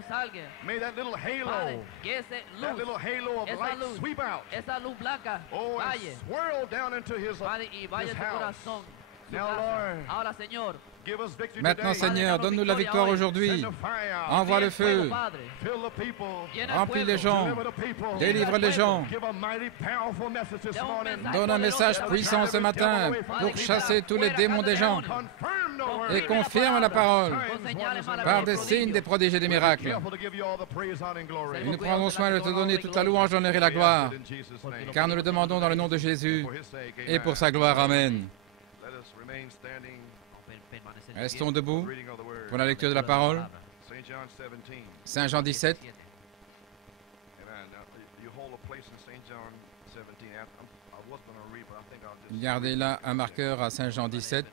rayo salga. May that little Padre, halo, que ese that luz, little halo of esa light luz, sweep out. esa luz blanca, Oh, and vaya, swirl down into his Padre, y vaya his su house. corazón, su Now, casa. Lord, Ahora, Señor, give us victory Maintenant, today. Seigneur, donne-nous la victoire aujourd'hui. Send the fire out. Envoie le envía fuego, feu, Padre. Fill the people. Llena el remplis les pueblo. gens, Deliver the people. délivre les gens. Give a mighty, powerful message this morning. Donne un message puissant ce matin pour chasser tous les démons des gens Confirm the word. et confirme la parole Con señales par des signes, des prodiges et des miracles. Careful to give you all the praise, honor, and glory. Et nous prendrons soin de te donner toute la louange, l'honneur et la gloire, In Jesus' name. car nous le demandons dans le nom de Jésus For his sake, et amen. pour sa gloire. Amen. Let us remain standing. Restons debout Reading of the word. pour la lecture de la parole. St. John 17. Saint Jean 17. Amen. Now, you hold a place in St. John 17. I was going to read, but I think I'll just... Gardez là un marqueur à Saint Jean 17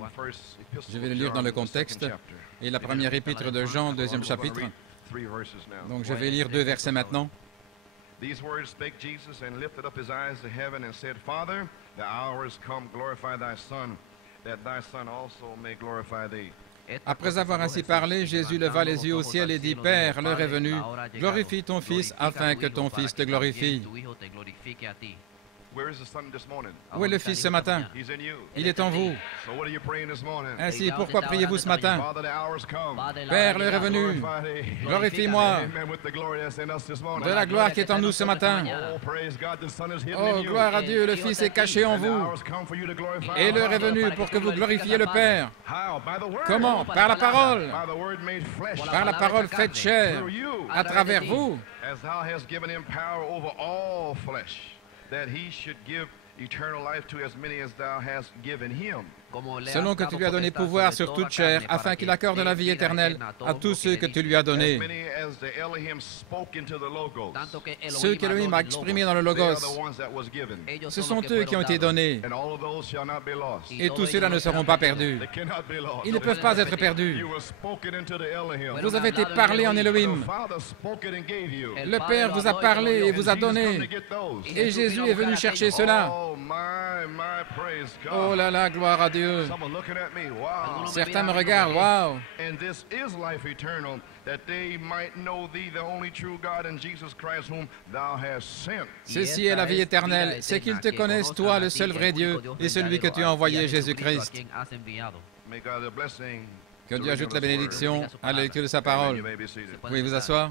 And first epistle Je vais le of lire dans le John, the contexte. second chapter. et la première épître de Jean, deuxième chapitre. Three verses now. Donc je vais lire 2 versets maintenant. These words spake Jesus and lifted up his eyes to heaven and said, Father, the hour is come, glorify thy Son, that thy Son also may glorify thee. Après avoir ainsi parlé, Jésus leva les yeux au ciel et dit, Père, l'heure est venue, glorifie ton Fils afin que ton Fils te glorifie. Where is the Son this morning? Où est le Fils ce matin? He's in you. Il est en vous. So what are you praying this morning? Ainsi, pourquoi priez-vous ce matin? Father, the hour is come. Père, l'heure est venue. Glorify thee. Glorifie-moi Amen. With the glory that's in us this morning. de la gloire qui est en nous ce matin. Oh, praise God, the Son is hidden Oh, in you. gloire à Dieu, le Fils est caché en And the vous. hour has come for you to glorify Et our l'heure est Father. venue pour que vous glorifiez le Père. How? By the word. Comment? Par la parole. By the word made flesh. Par la parole faite chair. Through you. À travers vous. As thou hast given him power over all flesh, that he should give eternal life to as many as thou hast given him. Selon que tu lui as donné pouvoir sur toute chair, afin qu'il accorde la vie éternelle à tous ceux que tu lui as As donnés. many as the Elohim spoke into the Logos. Ceux qu'Élohim a exprimés dans le They are Logos, the ones that was given. ce sont eux qui ont été donnés, And all of those shall not be lost. et tous ceux-là ne seront pas perdus. They cannot be lost. Ils ne peuvent pas être perdus. You were spoken into the Elohim. Vous avez été parlé en Élohim. The Father spoke it and gave you. Le Père vous a parlé et vous a And Jesus come donné. to get those. Et Jésus est venu chercher cela. Oh my praise God. Oh là là, gloire à Dieu. Someone looking at me. Wow. Certains me regardent, waouh. And this is life eternal, that they might know thee, the only true God, and Jesus Christ, whom thou hast sent. Ceci est la vie éternelle, c'est qu'ils te connaissent, toi, le seul vrai Dieu, et celui que tu as envoyé, Jésus-Christ. May God the blessing. Que Dieu ajoute la bénédiction à la lecture de sa parole. You may be seated. Vous pouvez vous asseoir.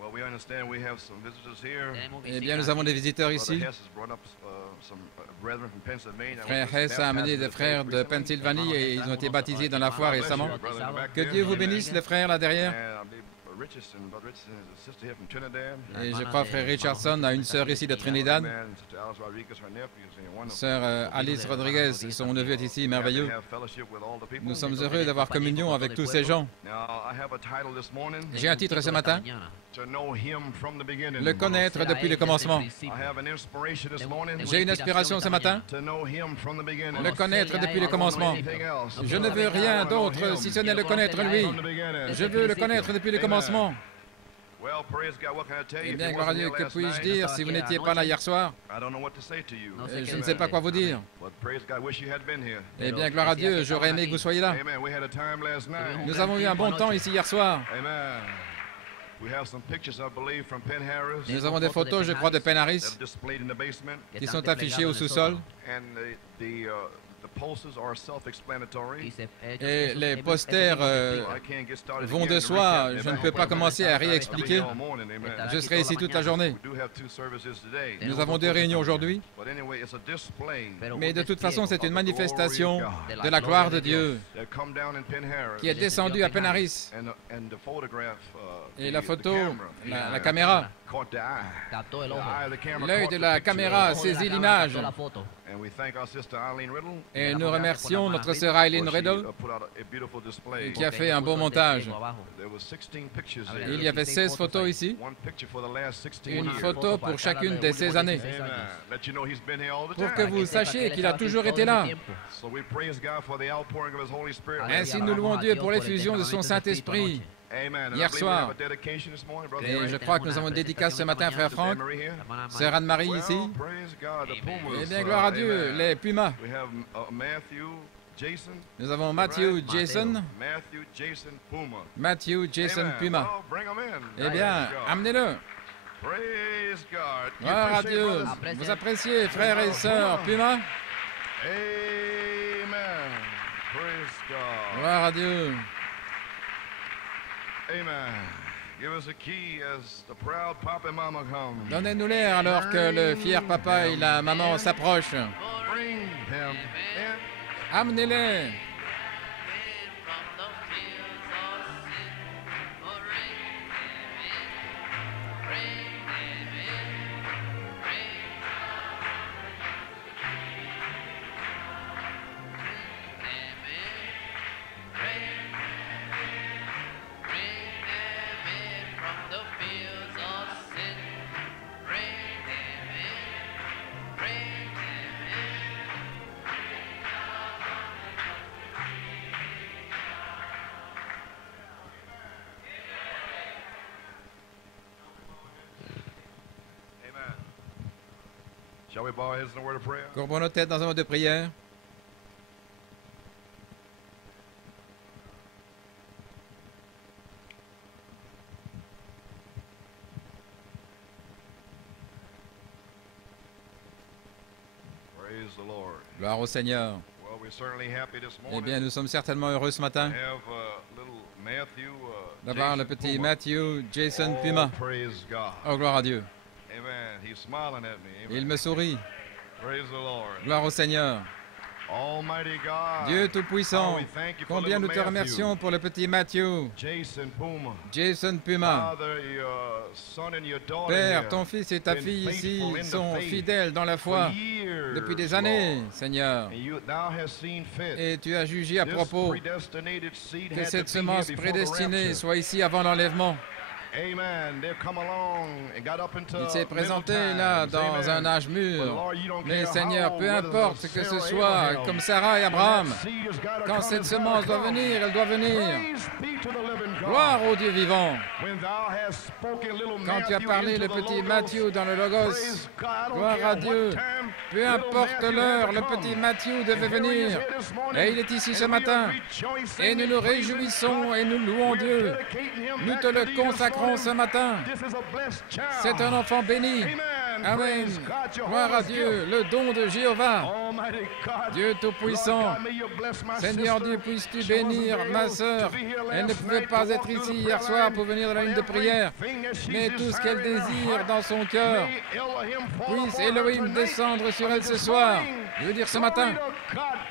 Well, we understand we have some visitors here. Eh bien, nous avons des visiteurs Brother ici. Hess has brought up some brethren from Pennsylvania. Frère Hess a amené des frères de Pennsylvanie et ils ont été baptisés dans la foi récemment. Que Dieu vous bénisse, les frères là derrière. Et je crois que frère Richardson a une sœur ici de Trinidad. Sœur Alice Rodriguez, son neveu est ici, merveilleux. Nous sommes heureux d'avoir communion avec tous ces gens. J'ai un titre ce matin, le connaître depuis le commencement. J'ai une inspiration ce matin, le connaître depuis le commencement. Je ne veux rien d'autre si ce n'est le connaître lui. Je veux le connaître depuis le commencement. Eh bien, gloire à Dieu, que puis-je dire si vous n'étiez pas là hier soir? Je ne sais pas quoi vous dire. Eh bien, gloire à Dieu, j'aurais aimé que vous soyez là. Nous avons eu un bon temps ici hier soir. Nous avons des photos, je crois, de Penn Harris qui sont affichées au sous-sol. Et les posters vont de soi. Je ne peux pas commencer à réexpliquer. Je serai ici toute la journée. Nous avons 2 réunions aujourd'hui. Mais de toute façon, c'est une manifestation de la gloire de Dieu qui est descendue à Penn Harris. Et la photo, la caméra, l'œil de la caméra a saisi l'image. Et nous remercions notre sœur Eileen Riddle qui a fait un beau montage. Il y avait 16 photos ici, une photo pour chacune des 16 années, pour que vous sachiez qu'il a toujours été là. Ainsi, nous louons Dieu pour l'effusion de son Saint-Esprit hier soir. Et je crois que nous avons une dédicace ce matin, frère Franck, sœur Anne-Marie ici. Eh bien, gloire à Dieu, les Pumas. Nous avons Matthew Jason. Matthew Jason Puma. Eh bien, amenez-le. Gloire à Dieu. Vous appréciez, frères et sœurs Puma? Gloire à Dieu. Donnez-nous-les alors que le fier papa et la maman s'approchent. Amenez-les. Courbons nos têtes dans un mot de prière. Gloire au Seigneur. Eh bien, nous sommes certainement heureux ce matin d'avoir le petit Matthew Jason Puma. Oh, gloire à Dieu. Il me sourit. Gloire au Seigneur. Dieu Tout-Puissant, combien nous te remercions pour le petit Matthew Jason Puma. Père, ton fils et ta fille ici sont fidèles dans la foi depuis des années, Seigneur. Et tu as jugé à propos que cette semence prédestinée soit ici avant l'enlèvement. Il s'est présenté là dans un âge mûr. Mais Seigneur, peu importe que ce soit comme Sarah et Abraham, quand cette semence doit venir, elle doit venir. Gloire au Dieu vivant. Quand tu as parlé le petit Matthew dans le Logos, gloire à Dieu. Peu importe l'heure, le petit Matthew devait venir. Et il est ici ce matin. Et nous nous réjouissons et nous louons Dieu. Nous te le consacrons ce matin. C'est un enfant béni. Amen. Gloire à Dieu, le don de Jéhovah. Dieu Tout-Puissant. Seigneur Dieu, puisses-tu bénir ma sœur. Elle ne pouvait pas être ici hier soir pour venir dans la ligne de prière. Mais tout ce qu'elle désire dans son cœur, puisse Elohim descendre sur elle ce soir. Je veux dire ce matin.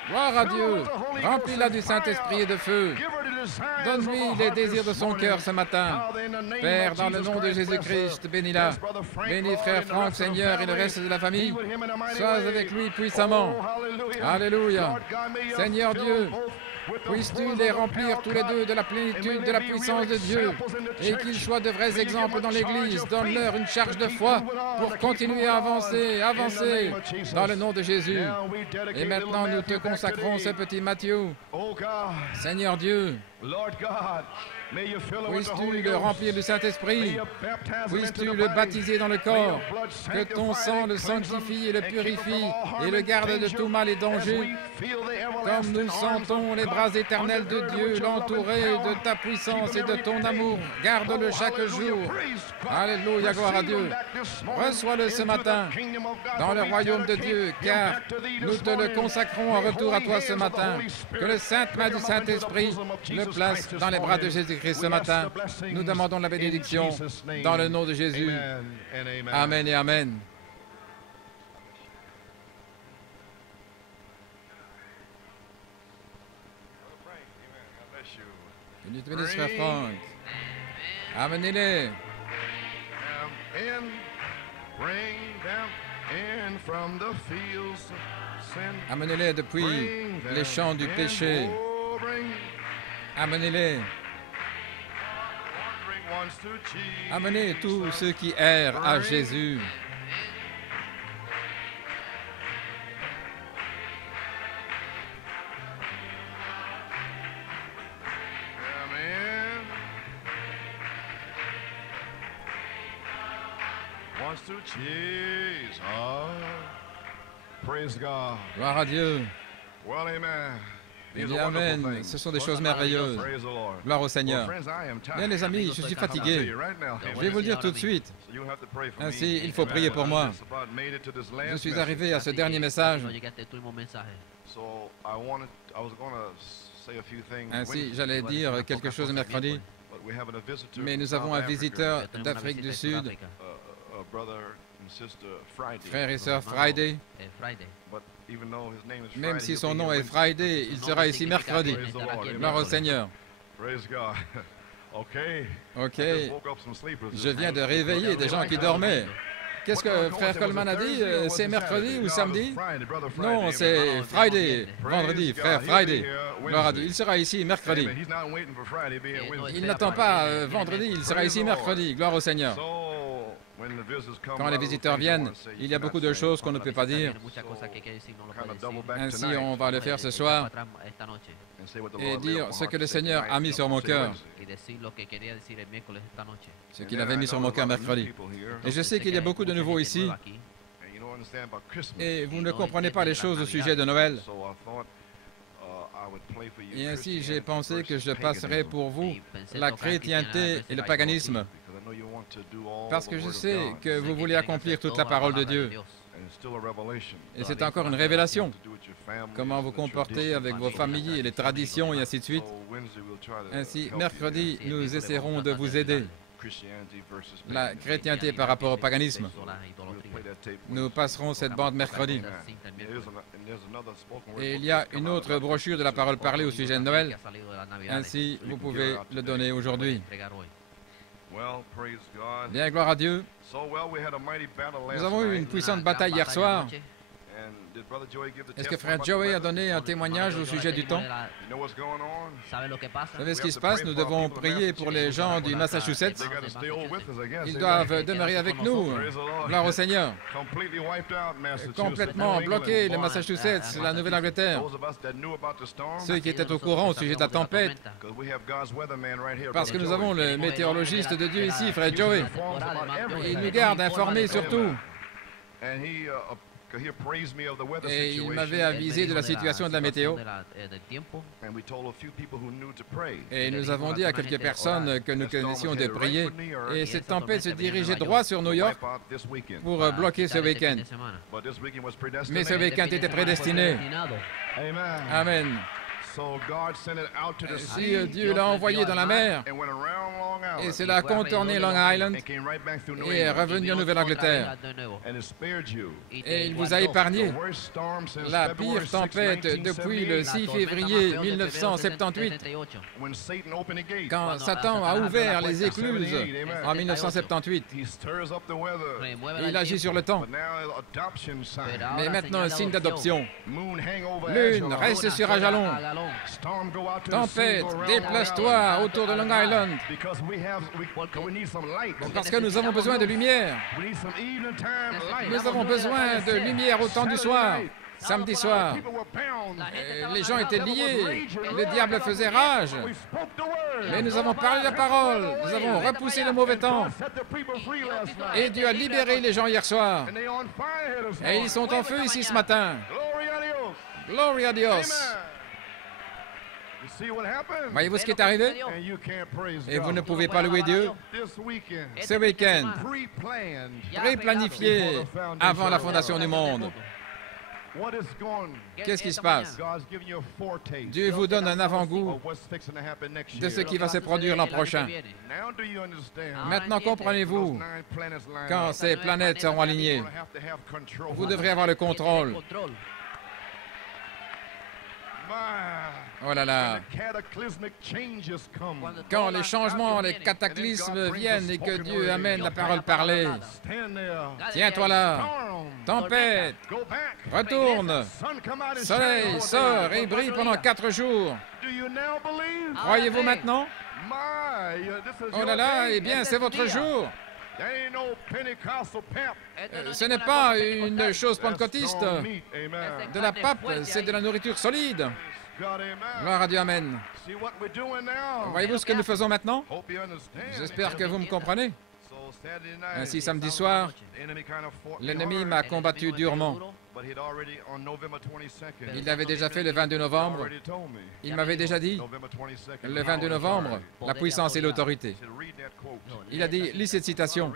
Gloire à Dieu. Remplis-la du Saint-Esprit et de feu. Donne-lui les désirs de son cœur ce matin. Père, dans le nom de Jésus-Christ, bénis-la. Bénis frère Franck, Seigneur, et le reste de la famille. Sois avec lui puissamment. Alléluia. Seigneur Dieu, puisses-tu les remplir tous les deux de la plénitude de la puissance de Dieu et qu'ils soient de vrais exemples dans l'Église. Donne-leur une charge de foi pour continuer à avancer, avancer dans le nom de Jésus. Et maintenant, nous te consacrons ce petit Matthew. Seigneur Dieu, puisses-tu le remplir du Saint-Esprit, puisses-tu le baptiser dans le corps, que ton sang le sanctifie et le purifie et le garde de tout mal et danger, comme nous sentons les bras éternels de Dieu l'entourer de ta puissance et de ton amour. Garde-le chaque jour. Alléluia, gloire à Dieu. Reçois-le ce matin dans le royaume de Dieu, car nous te le consacrons en retour à toi ce matin. Que le sainte main du Saint-Esprit le place dans les bras de Jésus-Christ ce matin. Nous demandons la bénédiction dans le nom de Jésus. Amen et Amen. Que Dieu te bénisse, frère Franck. Amenez-les. Amenez-les depuis les champs du péché. Amenez-les. Amenez tous ceux qui errent à Jésus. Praise God. Gloire à Dieu. Well, amen. Eh bien, Amen. Ce sont des choses merveilleuses. Gloire au Seigneur. Bien, les amis, je suis fatigué. Je vais vous le dire tout de suite. Ainsi, il faut prier pour moi. Je suis arrivé à ce dernier message. Ainsi, j'allais dire quelque chose mercredi. Mais nous avons un visiteur d'Afrique du Sud, frère et sœur Friday. Même si son nom est Friday, il sera ici mercredi. Gloire au Seigneur. Ok. Je viens de réveiller des gens qui dormaient. Qu'est-ce que frère Coleman a dit? C'est mercredi ou samedi? Non, c'est Friday, vendredi, frère Friday. Gloire à Dieu. Il sera ici mercredi. Il n'attend pas vendredi, il sera ici mercredi. Gloire au Seigneur. Quand les visiteurs viennent, il y a beaucoup de choses qu'on ne peut pas dire. Ainsi, on va le faire ce soir et dire ce que le Seigneur a mis sur mon cœur, ce qu'il avait mis sur mon cœur mercredi. Et je sais qu'il y a beaucoup de nouveaux ici, et vous ne comprenez pas les choses au sujet de Noël. Et ainsi, j'ai pensé que je passerai pour vous la chrétienté et le paganisme, parce que je sais que vous voulez accomplir toute la parole de Dieu. Et c'est encore une révélation. Comment vous comportez avec vos familles et les traditions et ainsi de suite. Ainsi, mercredi, nous essaierons de vous aider. La chrétienté par rapport au paganisme. Nous passerons cette bande mercredi. Et il y a une autre brochure de la parole parlée au sujet de Noël. Ainsi, vous pouvez le donner aujourd'hui. Bien, gloire à Dieu. Nous avons eu une puissante bataille hier soir. Est-ce que frère Joey a donné un témoignage au sujet du temps? Vous savez ce qui se passe? Nous devons prier pour les gens du Massachusetts. Ils doivent demeurer avec nous. Gloire au Seigneur. Complètement bloqué, le Massachusetts, la Nouvelle-Angleterre. Ceux qui étaient au courant au sujet de la tempête. Parce que nous avons le météorologiste de Dieu ici, frère Joey. Il nous garde informés sur tout. Et il m'avait avisé de la situation de la météo. Et nous avons dit à quelques personnes que nous connaissions de prier. Et cette tempête se dirigeait droit sur New York pour bloquer ce week-end. Mais ce week-end était prédestiné. Amen. Si Dieu l'a envoyé dans la mer, et cela a contourné Long Island et est revenu en Nouvelle-Angleterre. Et il vous a épargné la pire tempête depuis le 6 février 1978, quand Satan a ouvert les écluses en 1978. Il agit sur le temps. Mais maintenant, un signe d'adoption. Lune, reste sur Ajalon. Tempête, déplace-toi autour de Long Island. Parce que nous avons besoin de lumière. Nous avons besoin de lumière au temps du soir. Samedi soir, les gens étaient liés. Le diable faisait rage. Mais nous avons parlé la parole. Nous avons repoussé le mauvais temps. Et Dieu a libéré les gens hier soir. Et ils sont en feu ici ce matin. Gloria a Dios. Voyez-vous ce qui est arrivé? Et vous ne pouvez pas louer Dieu? Ce week-end, pré-planifié avant la fondation du monde. Qu'est-ce qui se passe? Dieu vous donne un avant-goût de ce qui va se produire l'an prochain. Maintenant, comprenez-vous, quand ces planètes seront alignées, vous devrez avoir le contrôle. Oh là là! Quand les changements, les cataclysmes viennent et que Dieu amène la parole parlée, tiens-toi là! Tempête! Retourne! Soleil sort et brille pendant 4 jours. Croyez-vous maintenant? Oh là là! Eh bien, c'est votre jour! Ce n'est pas une chose pentecôtiste. De la pape, c'est de la nourriture solide. Gloire à Dieu, Amen. Voyez-vous ce que nous faisons maintenant? J'espère que vous me comprenez. Ainsi, samedi soir, l'ennemi m'a combattu durement. Il l'avait déjà fait le 22 novembre. Il m'avait déjà dit, le 22 novembre, la puissance et l'autorité. Il a dit, lis cette citation.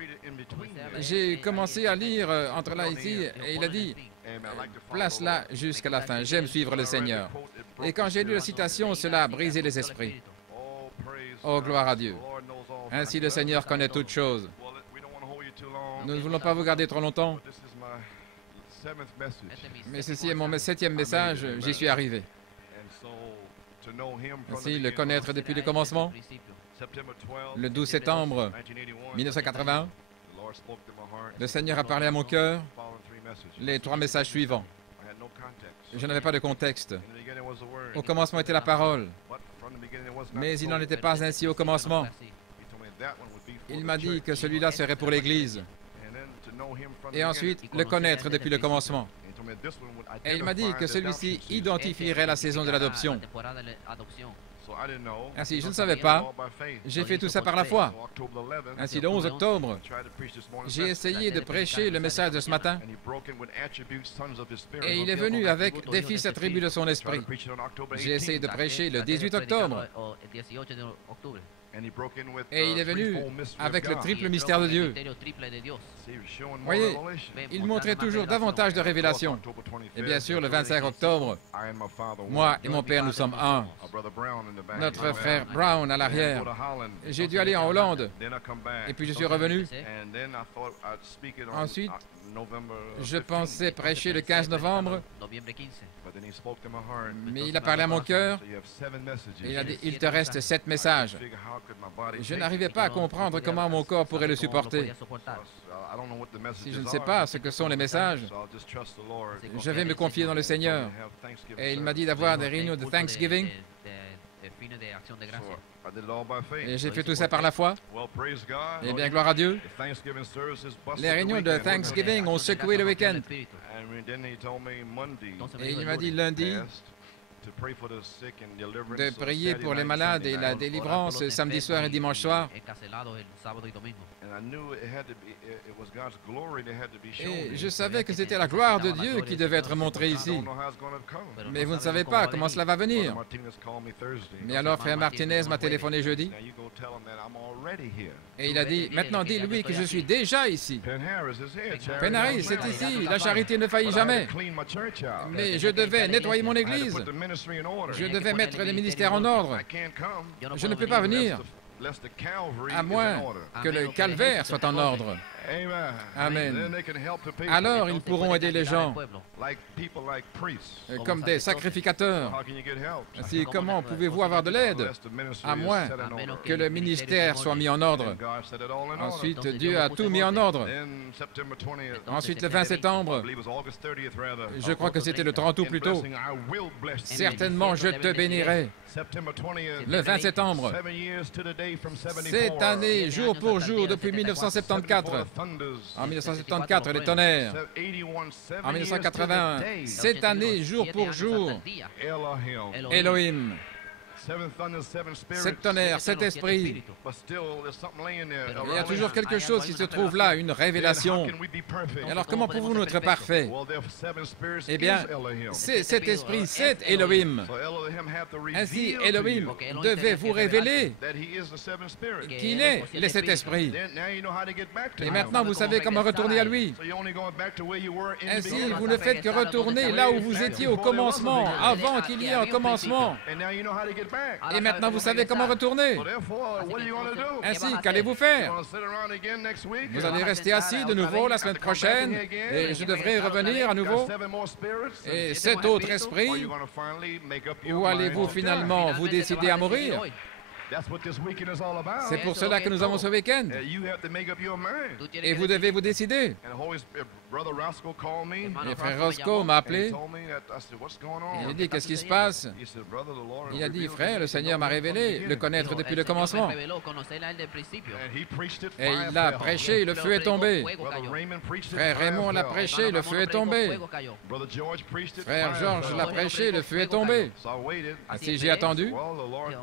J'ai commencé à lire entre là et ici, et il a dit, place-la jusqu'à la fin. J'aime suivre le Seigneur. Et quand j'ai lu la citation, cela a brisé les esprits. Oh, gloire à Dieu. Ainsi, le Seigneur connaît toutes choses. Nous ne voulons pas vous garder trop longtemps. Mais ceci est mon 7e message, j'y suis arrivé. Ainsi, le connaître depuis le commencement, le 12 septembre 1981, le Seigneur a parlé à mon cœur les 3 messages suivants. Je n'avais pas de contexte. Au commencement était la parole, mais il n'en était pas ainsi au commencement. Il m'a dit que celui-là serait pour l'Église. Et ensuite, le connaître depuis le commencement. Et il m'a dit que celui-ci identifierait la saison de l'adoption. Ainsi, je ne savais pas. J'ai fait tout ça par la foi. Ainsi, le 11 octobre, j'ai essayé de prêcher le message de ce matin. Et il est venu avec des fils attributs de son esprit. J'ai essayé de prêcher le 18 octobre. Et il est venu avec le triple mystère de Dieu. Voyez, il montrait toujours davantage de révélations. Et bien sûr, le 25 octobre, moi et mon père, nous sommes un. Notre frère Brown à l'arrière. J'ai dû aller en Hollande. Et puis je suis revenu. Ensuite, je pensais prêcher le 15 novembre. Mais il a parlé à mon cœur. Et il a dit, il te reste 7 messages. Je n'arrivais pas à comprendre comment mon corps pourrait le supporter. Si je ne sais pas ce que sont les messages, je vais me confier dans le Seigneur. Et il m'a dit d'avoir des réunions de Thanksgiving. Et j'ai fait tout ça par la foi. Eh bien, gloire à Dieu. Les réunions de Thanksgiving ont secoué le week-end. Et il m'a dit lundi de prier pour les malades et la délivrance samedi soir et dimanche soir. Et je savais que c'était la gloire de Dieu qui devait être montrée ici. Mais vous ne savez pas comment cela va venir. Mais alors, frère Martinez m'a téléphoné jeudi. Et il a dit, maintenant dis-lui que je suis déjà ici. Pen Harris, c'est ici. La charité ne faillit jamais. Mais je devais nettoyer mon église. Je devais mettre les ministères en ordre. Je ne peux pas venir, à moins que le calvaire soit en ordre. Amen. Alors, ils pourront aider les gens, comme des sacrificateurs. Ainsi, comment pouvez-vous avoir de l'aide, à moins que le ministère soit mis en ordre? Ensuite, Dieu a tout mis en ordre. Ensuite, le 20 septembre, je crois que c'était le 30 août plutôt, certainement je te bénirai. Le 20 septembre, cette année, jour pour jour, depuis 1974, en 1974, les tonnerres. En 1980, cette année, jour pour jour, Elohim. 7 tonnerres, 7 esprits. Il y a toujours quelque chose qui se trouve là, une révélation. Et alors, comment pouvons-nous être parfaits? Eh bien, c'est cet esprit, c'est Elohim. Ainsi, Elohim devait vous révéler qu'il est les 7 esprits. Et maintenant, vous savez comment retourner à lui. Ainsi, vous ne faites que retourner là où vous étiez au commencement, avant qu'il y ait un commencement. Et maintenant, vous savez comment retourner. Ainsi, qu'allez-vous faire? Vous allez rester assis de nouveau la semaine prochaine et je devrais revenir à nouveau. Et 7 autres esprits, où allez-vous finalement vous décider à mourir? C'est pour cela que nous avons ce week-end. Et vous devez vous décider. Et frère Roscoe m'a appelé. Il a dit, qu'est-ce qui se passe? Il a dit, frère, le Seigneur m'a révélé, le connaître depuis le commencement. Et il l'a prêché, le feu est tombé. Frère Raymond l'a prêché, le feu est tombé. Frère Georges l'a prêché, le feu est tombé. Ainsi, j'ai attendu.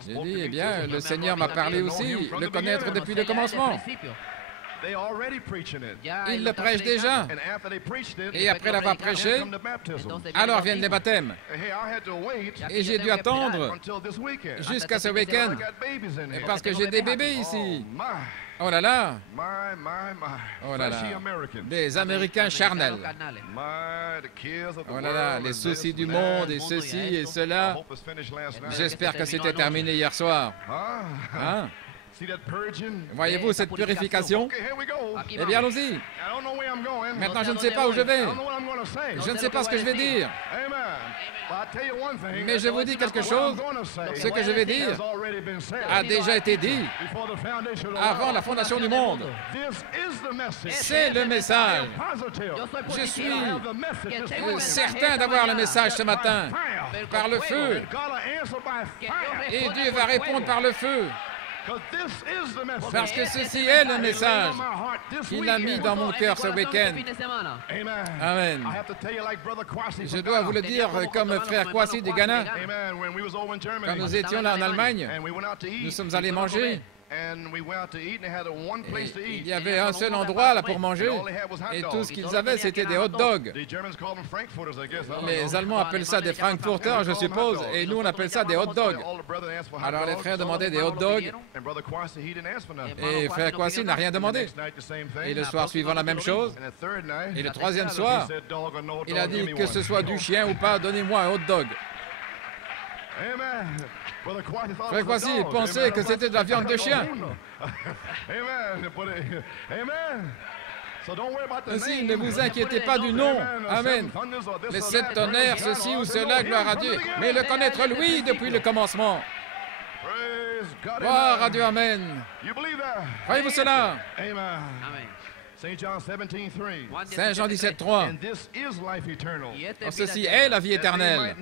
J'ai dit, eh bien, le Seigneur m'a parlé aussi, le connaître depuis le commencement. Ils le prêchent déjà. Et après l'avoir prêché, alors viennent les baptêmes. Et j'ai dû attendre jusqu'à ce week-end. Parce que j'ai des bébés ici. Oh là là! Oh là là! Des Américains charnels. Oh là là, les soucis du monde et ceci et cela. J'espère que c'était terminé hier soir. Hein? Voyez-vous cette purification? Eh bien, allons-y. Maintenant, je ne sais pas où je vais. Je ne sais pas ce que je vais dire. Mais je vous dis quelque chose. Ce que je vais dire a déjà été dit avant la fondation du monde. C'est le message. Je suis certain d'avoir le message ce matin par le feu. Et Dieu va répondre par le feu. Parce que ceci est le message qu'il a mis dans mon cœur ce week-end. Amen. Je dois vous le dire comme frère Kwasi du Ghana. Quand nous étions là en Allemagne, nous sommes allés manger. Il y avait un seul endroit là pour manger et tout ce qu'ils avaient c'était des hot dogs. Les Allemands appellent ça des Frankfurter, je suppose, et nous on appelle ça des hot dogs. Alors les frères demandaient des hot dogs et frère Kwasi n'a rien demandé. Et le soir suivant la même chose. Et le troisième soir, il a dit que ce soit du chien ou pas, donnez-moi un hot dog. Frère Kwasi pensait que c'était de la viande de chien. Ainsi, ne vous inquiétez pas du nom. Amen. Les 7 tonnerres, ceci ou cela, gloire à Dieu. Mais le connaître lui depuis le commencement. Gloire à Dieu, Amen. Croyez-vous cela? Saint Jean 17:3. Ceci est la vie éternelle.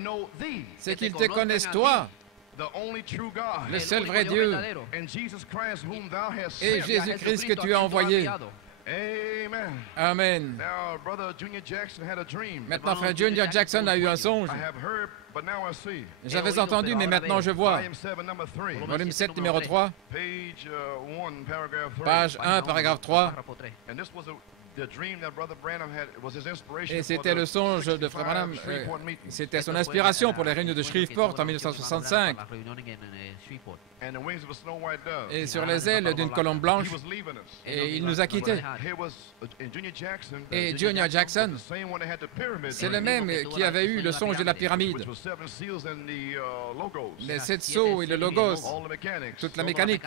C'est qu'ils te connaissent toi, le seul vrai Dieu, et Jésus-Christ que tu as envoyé. Amen. Maintenant, frère Junior Jackson a eu un songe. J'avais entendu, mais maintenant je vois. Volume 7, numéro 3. Page 1, paragraphe 3. Et c'était le songe de Frère Branham. C'était son inspiration pour les réunions de Shreveport en 1965. Et sur les ailes d'une colombe blanche, et il nous a quittés. Et Junior Jackson, c'est le même qui avait eu le songe de la pyramide. Les 7 sceaux et le logos, toute la mécanique.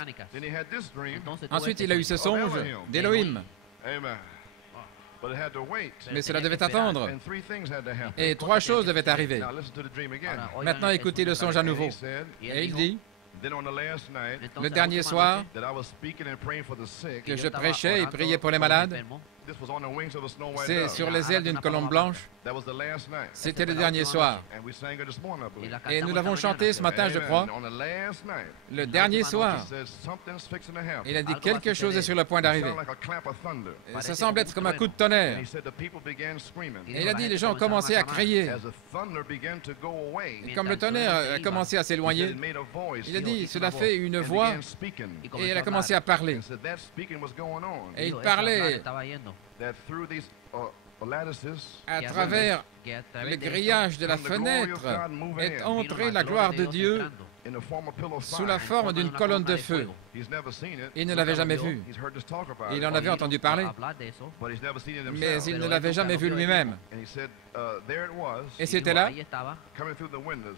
Ensuite, il a eu ce songe d'Élohim. Mais cela devait attendre. Et 3 choses devaient arriver. Maintenant, écoutez le songe à nouveau. Et il dit, le dernier soir, que je prêchais et priais pour les malades, c'est sur les ailes d'une colombe blanche. C'était le dernier soir. Et nous l'avons chanté ce matin, je crois. Le dernier soir, il a dit quelque chose est sur le point d'arriver. Ça semble être comme un coup de tonnerre. Et il a dit, les gens ont commencé à crier. Et comme le tonnerre a commencé à s'éloigner, il a dit, cela fait une voix, et elle a commencé à parler. Et il parlait à travers le grillage de la fenêtre est entrée la gloire de Dieu sous la forme d'une colonne de feu. Il ne l'avait jamais vu. Il en avait entendu parler, mais il ne l'avait jamais vu lui-même. Et c'était là,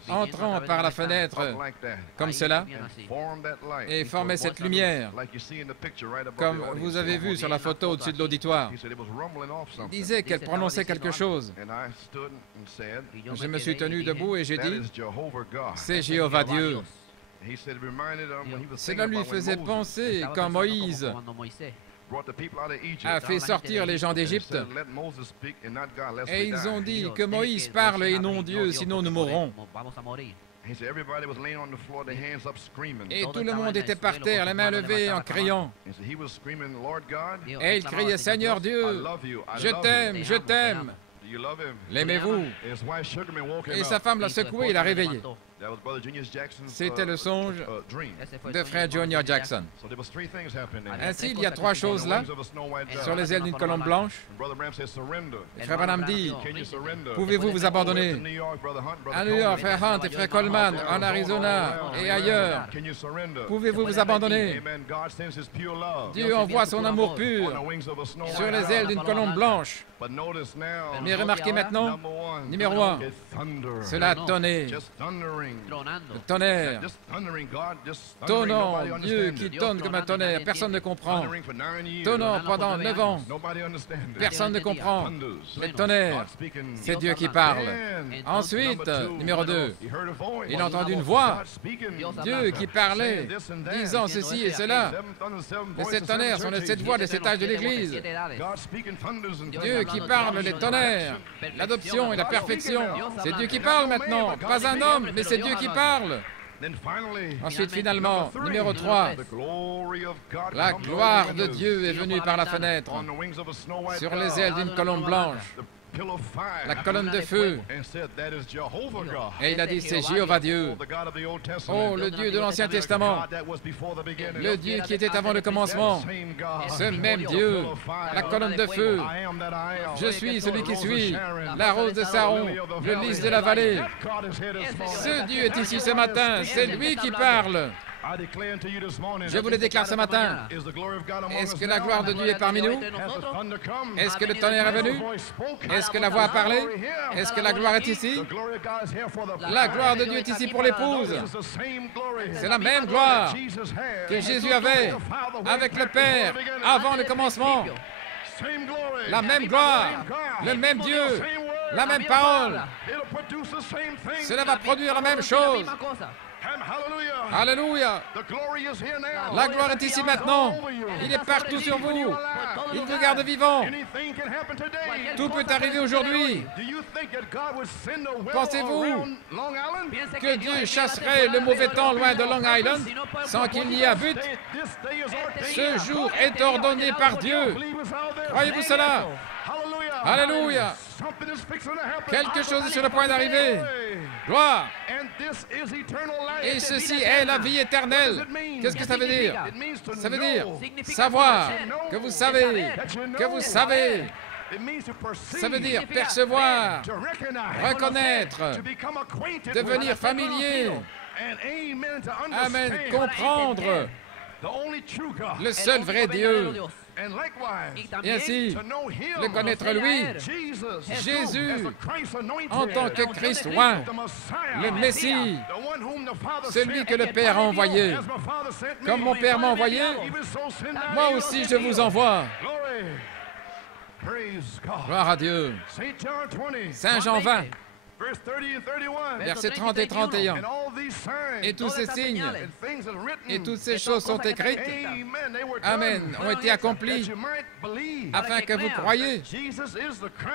entrant par la fenêtre comme cela, et formait cette lumière, comme vous avez vu sur la photo au-dessus de l'auditoire. Il disait qu'elle prononçait quelque chose. Je me suis tenu debout et j'ai dit, c'est Jéhovah Dieu. Cela lui faisait penser quand Moïse a fait sortir les gens d'Égypte et ils ont dit que Moïse parle et non Dieu, sinon nous mourrons. Et tout le monde était par terre, les mains levées en criant. Et il criait, Seigneur Dieu, je t'aime, je t'aime. L'aimez-vous? Et sa femme l'a secoué et l'a réveillé. C'était le songe de frère Junior Jackson. Ainsi, il y a trois choses là, sur les ailes d'une colombe blanche. Et frère Branham dit, pouvez-vous vous abandonner? À New York, frère Hunt et frère Coleman, en Arizona et ailleurs, pouvez-vous vous abandonner? Dieu envoie son amour pur sur les ailes d'une colombe blanche. Mais remarquez maintenant, numéro 1, cela a tonné. Le tonnerre. Tonnant, Dieu qui tonne comme un tonnerre, personne ne comprend. Tonnant pendant 9 ans, personne ne comprend. Le tonnerre, c'est Dieu qui parle. Ensuite, numéro 2, il a entendu une voix, Dieu qui parlait, disant ceci et cela. Les 7 tonnerres sont les 7 voix des 7 âges de l'Église. Dieu qui parle les tonnerres, l'adoption et la perfection. C'est Dieu qui parle maintenant, pas un homme, mais c'est Dieu qui parle. Ensuite, finalement, numéro 3, la gloire de Dieu est venue par la fenêtre, sur les ailes d'une colombe blanche, la colonne de feu. Et il a dit, c'est Jéhovah Dieu. Oh, le Dieu de l'Ancien Testament, le Dieu qui était avant le commencement, ce même Dieu, la colonne de feu. Je suis celui qui suis, la rose de Saron, le lys de la vallée. Ce Dieu est ici ce matin, c'est lui qui parle. Je vous le déclare ce matin. Est-ce que la gloire de Dieu est parmi nous? Est-ce que le tonnerre est venu? Est-ce que la voix a parlé? Est-ce que la gloire est ici? La gloire de Dieu est ici pour l'épouse. C'est la même gloire que Jésus avait avec le Père avant le commencement. La même gloire, le même Dieu, la même parole. Cela va produire la même chose. Alléluia. La gloire est ici maintenant. Il est partout sur vous. Il vous garde vivant. Tout peut arriver aujourd'hui. Pensez-vous que Dieu chasserait le mauvais temps loin de Long Island sans qu'il n'y ait un but? Ce jour est ordonné par Dieu. Croyez-vous cela? Alléluia. Quelque chose est sur le point d'arriver. Gloire. Et ceci est la vie éternelle. Qu'est-ce que ça veut dire? Ça veut dire savoir, que vous savez, que vous savez. Ça veut dire percevoir, reconnaître, devenir familier. Amen. Comprendre le seul vrai Dieu. Et ainsi, le connaître lui, Jésus, en tant que Christ oint, le Messie, celui que le Père a envoyé. Comme mon Père m'a envoyé, moi aussi je vous envoie. Gloire à Dieu. Saint Jean 20. Versets 30 et 31. Et tous ces signes et toutes ces choses sont écrites, Amen, ont été accomplies afin que vous croyiez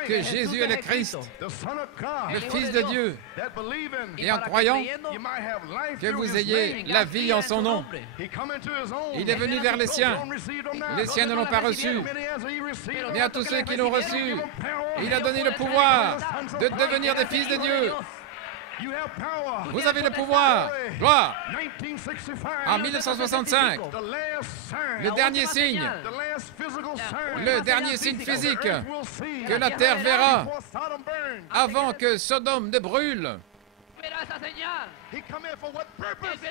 que Jésus est le Christ, le Fils de Dieu, et en croyant que vous ayez la vie en son nom. Il est venu vers les siens ne l'ont pas reçu, mais à tous ceux qui l'ont reçu, il a donné le pouvoir de devenir des fils de Dieu. Vous avez le pouvoir. Gloire. En 1965, le dernier signe physique que la terre verra avant que Sodome ne brûle.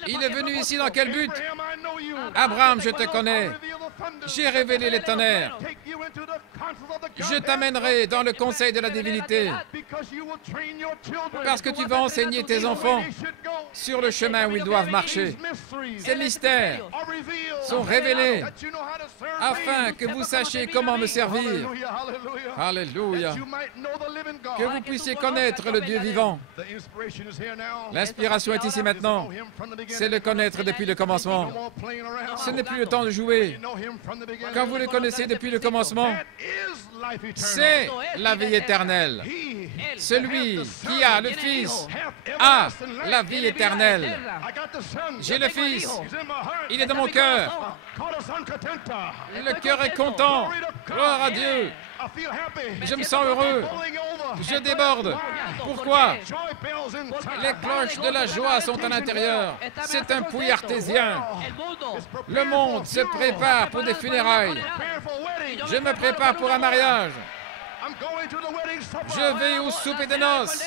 Il est venu ici dans quel but? Abraham, je te connais. J'ai révélé les tonnerres. Je t'amènerai dans le conseil de la divinité parce que tu vas enseigner tes enfants sur le chemin où ils doivent marcher. Ces mystères sont révélés afin que vous sachiez comment me servir. Alléluia. Que vous puissiez connaître le Dieu vivant. L'inspiration est ici maintenant. C'est le connaître depuis le commencement. Ce n'est plus le temps de jouer. Quand vous le connaissez depuis le commencement, c'est la vie éternelle. Celui qui a le Fils a la vie éternelle. J'ai le Fils. Il est dans mon cœur. Le cœur est content. Gloire à Dieu. Je me sens heureux. Je déborde. Pourquoi? Les cloches de la joie sont à l'intérieur. C'est un puits artésien. Le monde se prépare pour des funérailles. Je me prépare pour un mariage. Je vais au souper des noces.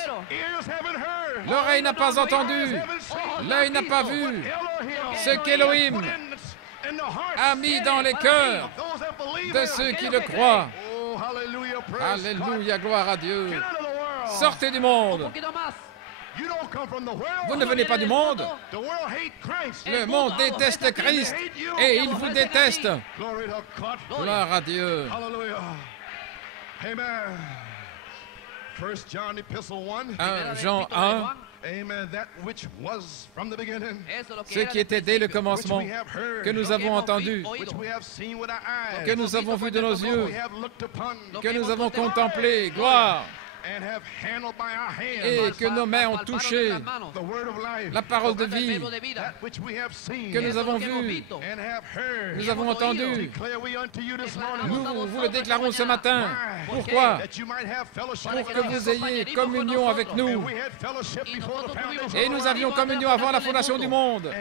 L'oreille n'a pas entendu. L'œil n'a pas vu. Ce qu'Élohim a mis dans les cœurs de ceux qui le croient. Alléluia, gloire à Dieu. Sortez du monde. Vous ne venez pas du monde. Le monde déteste Christ et il vous déteste. Gloire à Dieu. Amen. 1 Jean 1, ce qui était dès le commencement, que nous avons entendu, que nous avons vu de nos yeux, que nous avons contemplé, gloire, et que nos mains ont touché la parole de vie que nous avons vue, nous avons entendu. Nous vous le déclarons ce matin. Pourquoi? Pour que vous ayez communion avec nous. Et nous avions communion avant la fondation du monde.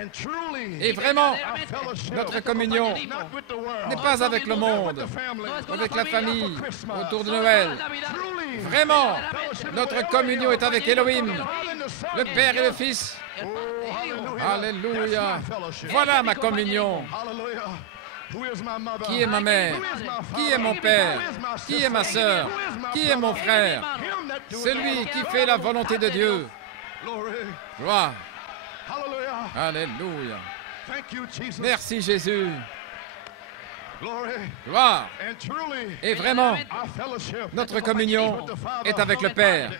Et vraiment, notre communion n'est pas avec le monde, avec la famille, autour de Noël. Vraiment, notre communion est avec Elohim, le Père et le Fils. Alléluia. Voilà ma communion. Qui est ma mère? Qui est mon père? Qui est ma sœur? Qui est mon frère? Celui qui fait la volonté de Dieu. Gloire. Alléluia. Merci Jésus. Gloire. Et vraiment, notre communion est avec le Père,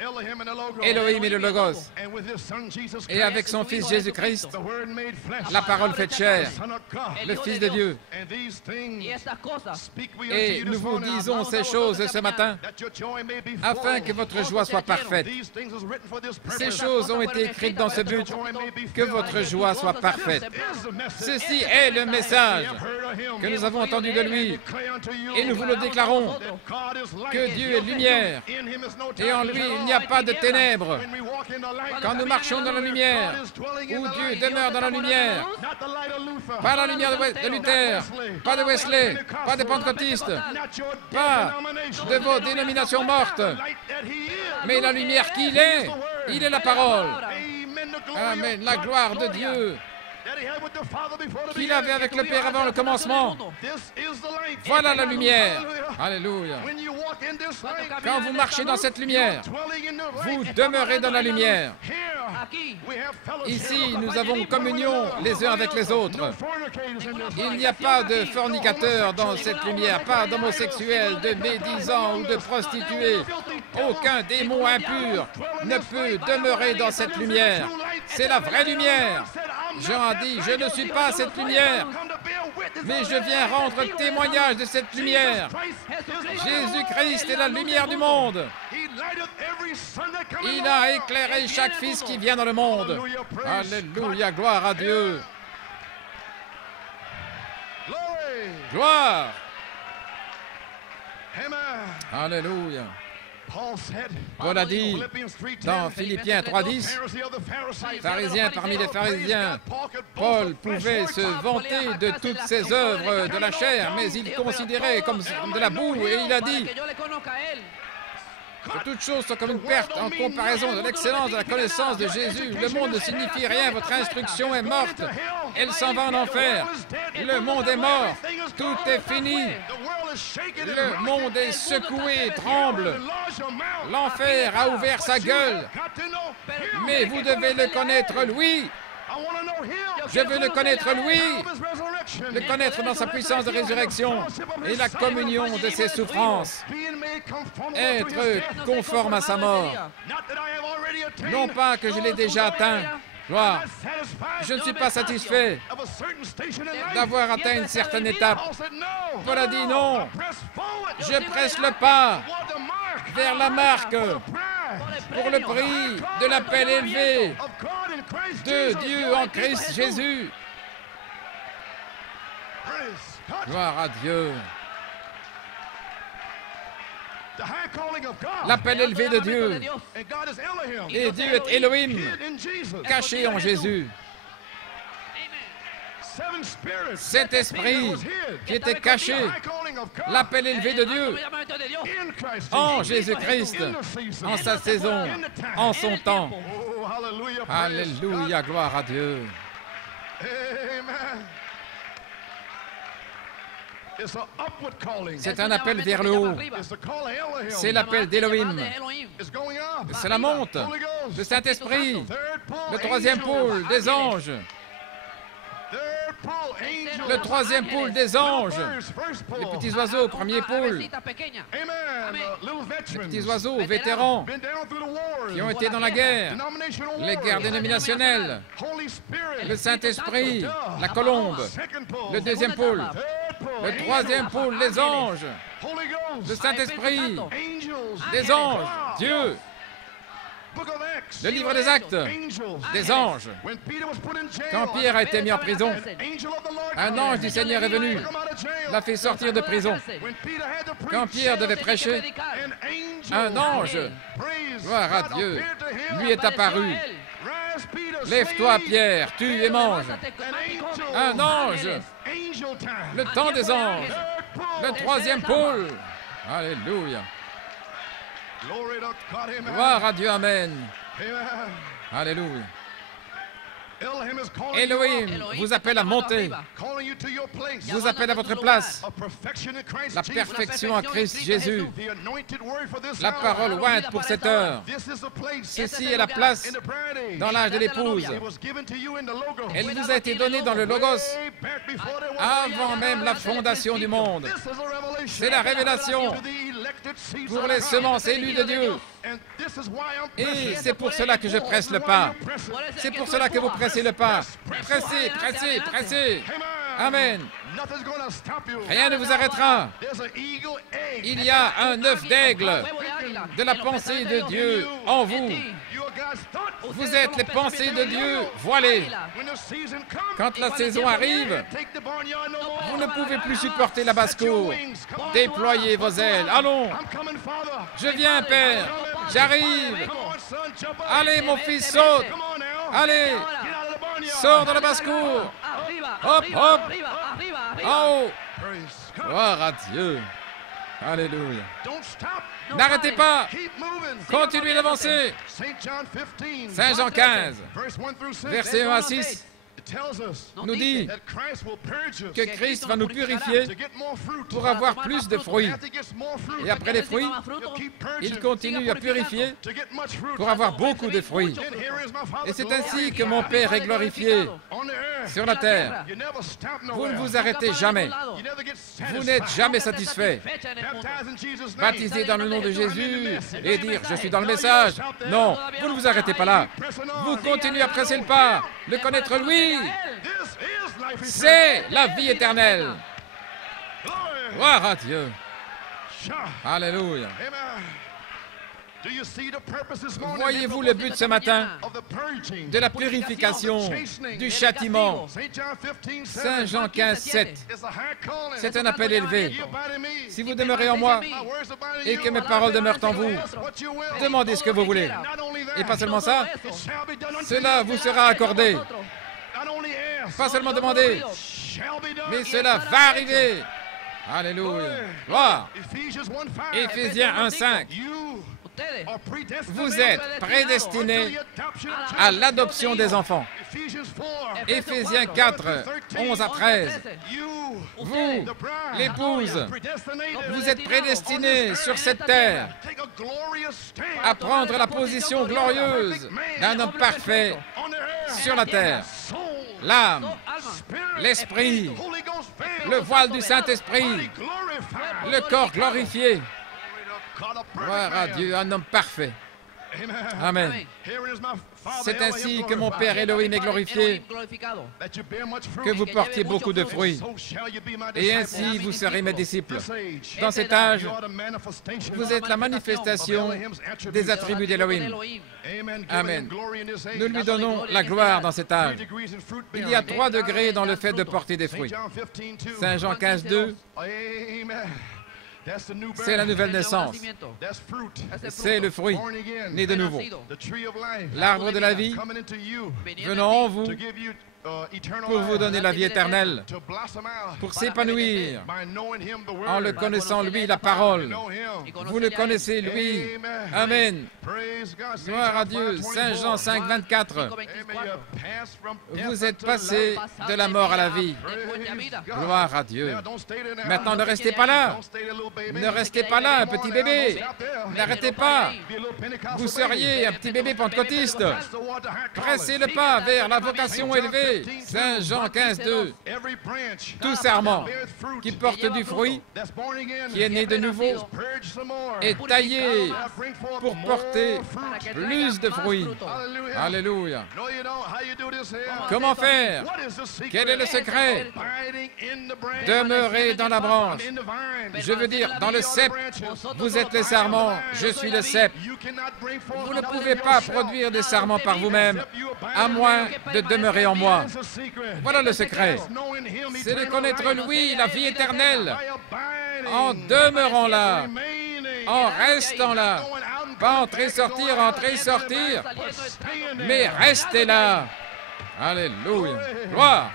Elohim et le Logos, et avec son Fils Jésus-Christ, la parole faite chair, le Fils de Dieu. Et nous vous disons ces choses ce matin, afin que votre joie soit parfaite. Ces choses ont été écrites dans ce but, que votre joie soit parfaite. Ceci est le message que nous avons entendu de lui, et nous vous le déclarons, que Dieu est lumière, et en lui il n'y a pas de ténèbres. Quand nous marchons dans la lumière, où Dieu demeure dans la lumière, pas la lumière de Luther, pas de Wesley, pas des pentecôtistes, pas de vos dénominations mortes, mais la lumière qu'il est, il est la parole. Amen, la gloire de Dieu qu'il avait avec le Père avant le commencement. Voilà la lumière. Alléluia. Quand vous marchez dans cette lumière, vous demeurez dans la lumière. Ici, nous avons communion les uns avec les autres. Il n'y a pas de fornicateurs dans cette lumière, pas d'homosexuels, de médisants ou de prostituées. Aucun démon impur ne peut demeurer dans cette lumière. C'est la vraie lumière. Jean a dit, je ne suis pas cette lumière, mais je viens rendre témoignage de cette lumière. Jésus-Christ est la lumière du monde. Il a éclairé chaque fils qui vient dans le monde. Alléluia, gloire à Dieu. Gloire. Alléluia. Paul a dit dans Philippiens 3:10, pharisien parmi les pharisiens, Paul pouvait se vanter de toutes ses œuvres de la chair, mais il considérait comme de la boue, et il a dit que toutes choses sont comme une perte en comparaison de l'excellence de la connaissance de Jésus. Le monde ne signifie rien, votre instruction est morte, elle s'en va en enfer. Le monde est mort, tout est fini. Le monde est secoué, tremble. L'enfer a ouvert sa gueule. Mais vous devez le connaître, lui. Je veux le connaître, lui. Le connaître dans sa puissance de résurrection et la communion de ses souffrances. Être conforme à sa mort. Non pas que je l'ai déjà atteint. Gloire. Je ne suis pas satisfait d'avoir atteint une certaine étape. Paul a dit non. Je presse le pas vers la marque pour le prix de l'appel élevé de Dieu en Christ Jésus. Gloire à Dieu. L'appel élevé de Dieu. Et Dieu est Elohim, caché en Jésus. Cet esprit qui était caché, l'appel élevé de Dieu en Jésus-Christ, en sa saison, en son temps. Alléluia, gloire à Dieu. C'est un appel vers le haut. C'est l'appel d'Elohim. Cela monte. Le Saint-Esprit, le troisième pôle des anges. Le troisième pôle des anges. Les petits oiseaux, premier pôle. Les petits oiseaux vétérans qui ont été dans la guerre, les guerres dénominationnelles. Le Saint-Esprit, la colombe. Le deuxième pôle. Le troisième pôle, les anges. Le Saint-Esprit, des anges, Dieu. Le livre des Actes, des anges. Quand Pierre a été mis en prison, un ange du Seigneur est venu, l'a fait sortir de prison. Quand Pierre devait prêcher, un ange, gloire à Dieu, lui est apparu. Lève-toi, Pierre, tue et mange. Un ange, le temps des anges, le troisième pôle. Alléluia. Gloire à Dieu, amen. Alléluia. Elohim vous appelle à monter, vous appelle à votre place, la perfection en Christ Jésus, la parole ointe pour cette heure. Ceci est la place dans l'âge de l'épouse. Elle vous a été donnée dans le Logos avant même la fondation du monde. C'est la révélation pour les semences élues de Dieu. Et c'est pour cela que je presse le pas. C'est pour cela que vous pressez le pas. Pressez, pressez, pressez. Amen. Rien ne vous arrêtera. Il y a un œuf d'aigle de la pensée de Dieu en vous. Vous êtes les pensées de Dieu voilées. Quand la saison arrive, vous ne pouvez plus supporter la basse-cour. Déployez vos ailes. Allons. Je viens, Père. J'arrive. Allez, mon fils, saute. Allez. Sors dans la basse-cour. Hop, hop. En haut. Gloire à Dieu. Alléluia. N'arrêtez pas. Continuez d'avancer. Saint Jean 15, versets 1 à 6, nous dit que Christ va nous purifier pour avoir plus de fruits. Et après les fruits, il continue à purifier pour avoir beaucoup de fruits. Et c'est ainsi que mon Père est glorifié sur la terre. Vous ne vous arrêtez jamais. Vous n'êtes jamais satisfait. Baptisez dans le nom de Jésus et dire « Je suis dans le message ». Non, vous ne vous arrêtez pas là. Vous continuez à presser le pas, le connaître lui. C'est la vie éternelle. Gloire à Dieu. Alléluia. Voyez-vous le but ce matin de la purification, du châtiment? Saint Jean 15, 7. C'est un appel élevé. Si vous demeurez en moi et que mes paroles demeurent en vous, demandez ce que vous voulez. Et pas seulement ça, cela vous sera accordé. Pas seulement demander, mais cela va arriver. Alléluia. Gloire. Éphésiens 1, 5. Vous êtes prédestinés à l'adoption des enfants. Éphésiens 4, 11 à 13. Vous, l'épouse, vous êtes prédestinés sur cette terre à prendre la position glorieuse d'un homme parfait sur la terre. L'âme, l'esprit, le voile du Saint-Esprit, le corps glorifié. Gloire à Dieu, un homme parfait. Amen. C'est ainsi que mon Père Elohim est glorifié, que vous portiez beaucoup de fruits. Et ainsi vous serez mes disciples. Dans cet âge, vous êtes la manifestation des attributs d'Elohim. Amen. Nous lui donnons la gloire dans cet âge. Il y a 3 degrés dans le fait de porter des fruits. Saint Jean 15, 2. C'est la nouvelle naissance. C'est le fruit, né de nouveau. L'arbre de la vie venant en vous pour vous donner la vie éternelle, pour s'épanouir en le connaissant, lui, la parole. Vous le connaissez, lui. Amen. Gloire à Dieu. Saint Jean 5, 24. Vous êtes passé de la mort à la vie. Gloire à Dieu. Maintenant, ne restez pas là. Ne restez pas là, un petit bébé. N'arrêtez pas. Vous seriez un petit bébé pentecôtiste. Pressez le pas vers la vocation élevée. Saint Jean 15, 2. Tout serment qui porte du fruit, qui est né de nouveau, est taillé pour porter plus de fruits. Alléluia. Comment faire? Quel est le secret? Demeurer dans la branche. Je veux dire, dans le cep. Vous êtes les sarments, je suis le cep. Vous ne pouvez pas produire des sarments par vous-même, à moins de demeurer en moi. Voilà le secret. C'est de connaître lui, la vie éternelle, en demeurant là, en restant là. Pas entrer, sortir, mais restez là. Alléluia. Gloire.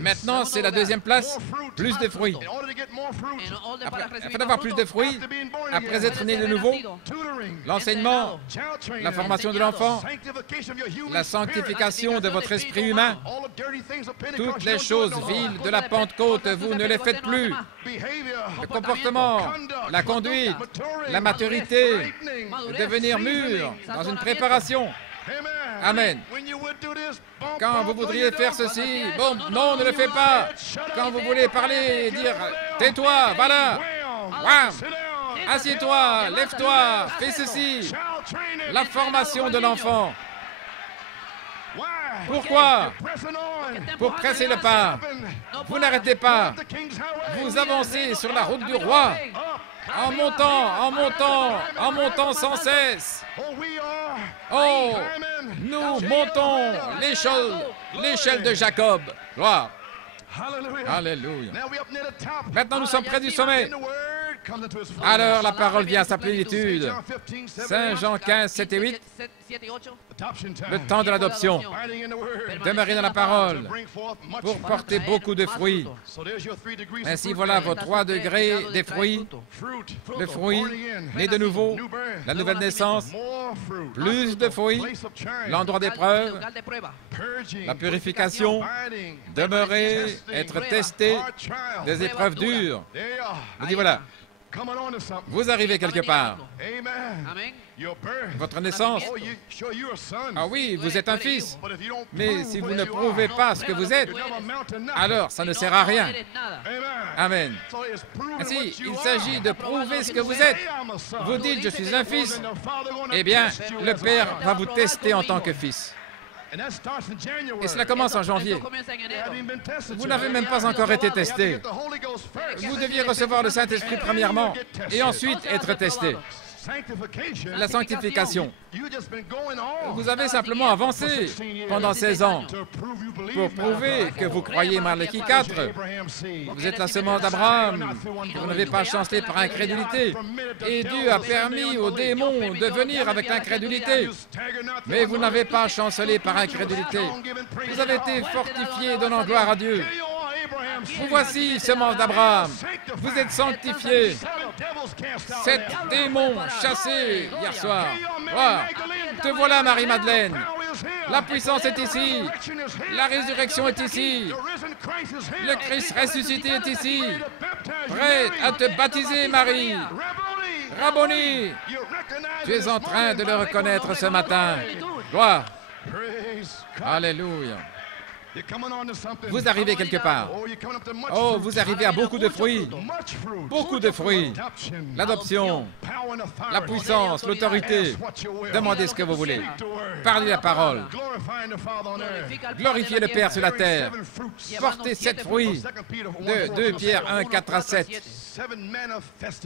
Maintenant, c'est la deuxième place, plus de fruits. Afin d'avoir plus de fruits, après être né de nouveau, l'enseignement, la formation de l'enfant, la sanctification de votre esprit humain, toutes les choses viles de la Pentecôte, vous ne les faites plus. Le comportement, la conduite, la maturité, devenir mûr dans une préparation. Amen. Quand vous voudriez faire ceci, bon, non, ne le faites pas. Quand vous voulez parler, dire, tais-toi, va là. Assieds-toi, lève-toi, fais ceci. La formation de l'enfant. Pourquoi? Pour presser le pas. Vous n'arrêtez pas. Vous avancez sur la route du roi. En montant sans cesse. Oh, nous montons l'échelle de Jacob. Gloire. Alléluia. Maintenant, nous sommes près du sommet. Alors, la parole vient à sa plénitude. Saint Jean 15, 7 et 8. Le temps de l'adoption. Demeurez dans la parole pour porter beaucoup de fruits. Ainsi, voilà vos 3 degrés des fruits. Le fruit, né de nouveau, la nouvelle naissance, plus de fruits, l'endroit d'épreuve, la purification, demeurer, être testé, des épreuves dures. Je dis voilà. Vous arrivez quelque part. Votre naissance. Ah oui, vous êtes un fils. Mais si vous ne prouvez pas ce que vous êtes, alors ça ne sert à rien. Amen. Ainsi, il s'agit de prouver ce que vous êtes. Vous dites, je suis un fils. Eh bien, le Père va vous tester en tant que fils. Et cela commence en janvier. Vous n'avez même pas encore été testé. Vous deviez recevoir le Saint-Esprit premièrement et ensuite être testé. La sanctification. Vous avez simplement avancé pendant 16 ans pour prouver que vous croyez Malachie 4. Vous êtes la semence d'Abraham. Vous n'avez pas chancelé par incrédulité. Et Dieu a permis aux démons de venir avec l'incrédulité. Mais vous n'avez pas chancelé par incrédulité. Vous avez été fortifié donnant gloire à Dieu. Vous voici, semence d'Abraham. Vous êtes sanctifiés. 7 démons chassés hier soir. Wow. Te voilà, Marie-Madeleine. La puissance est ici. La résurrection est ici. Le Christ ressuscité est ici. Prêt à te baptiser, Marie. Rabboni. Tu es en train de le reconnaître ce matin. Gloire. Alléluia. Vous arrivez quelque part. Oh, vous arrivez à beaucoup de fruits. Beaucoup de fruits. L'adoption, la puissance, l'autorité. Demandez ce que vous voulez. Parlez la parole. Glorifiez le Père sur la terre. Portez 7 fruits. De 2 Pierre 1, 4 à 7.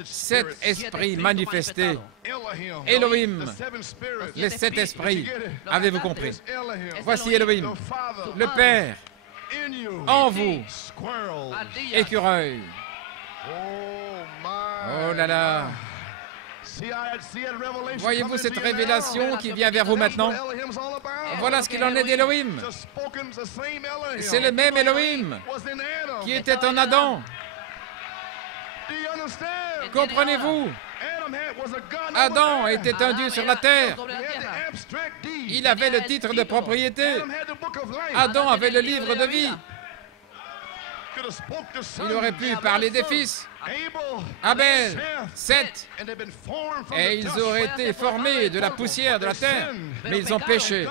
7 esprits manifestés. Elohim, les 7 esprits. Avez-vous compris? Voici Elohim, le Père, en vous, écureuil. Oh là là. Voyez-vous cette révélation qui vient vers vous maintenant? Voilà ce qu'il en est d'Élohim. C'est le même Élohim qui était en Adam. Comprenez-vous? Adam était un Dieu sur la terre. Il avait le titre de propriété. Adam avait le livre de vie. Il aurait pu parler des fils. Abel, Seth, et ils auraient été formés de la poussière de la terre, mais ils ont péché.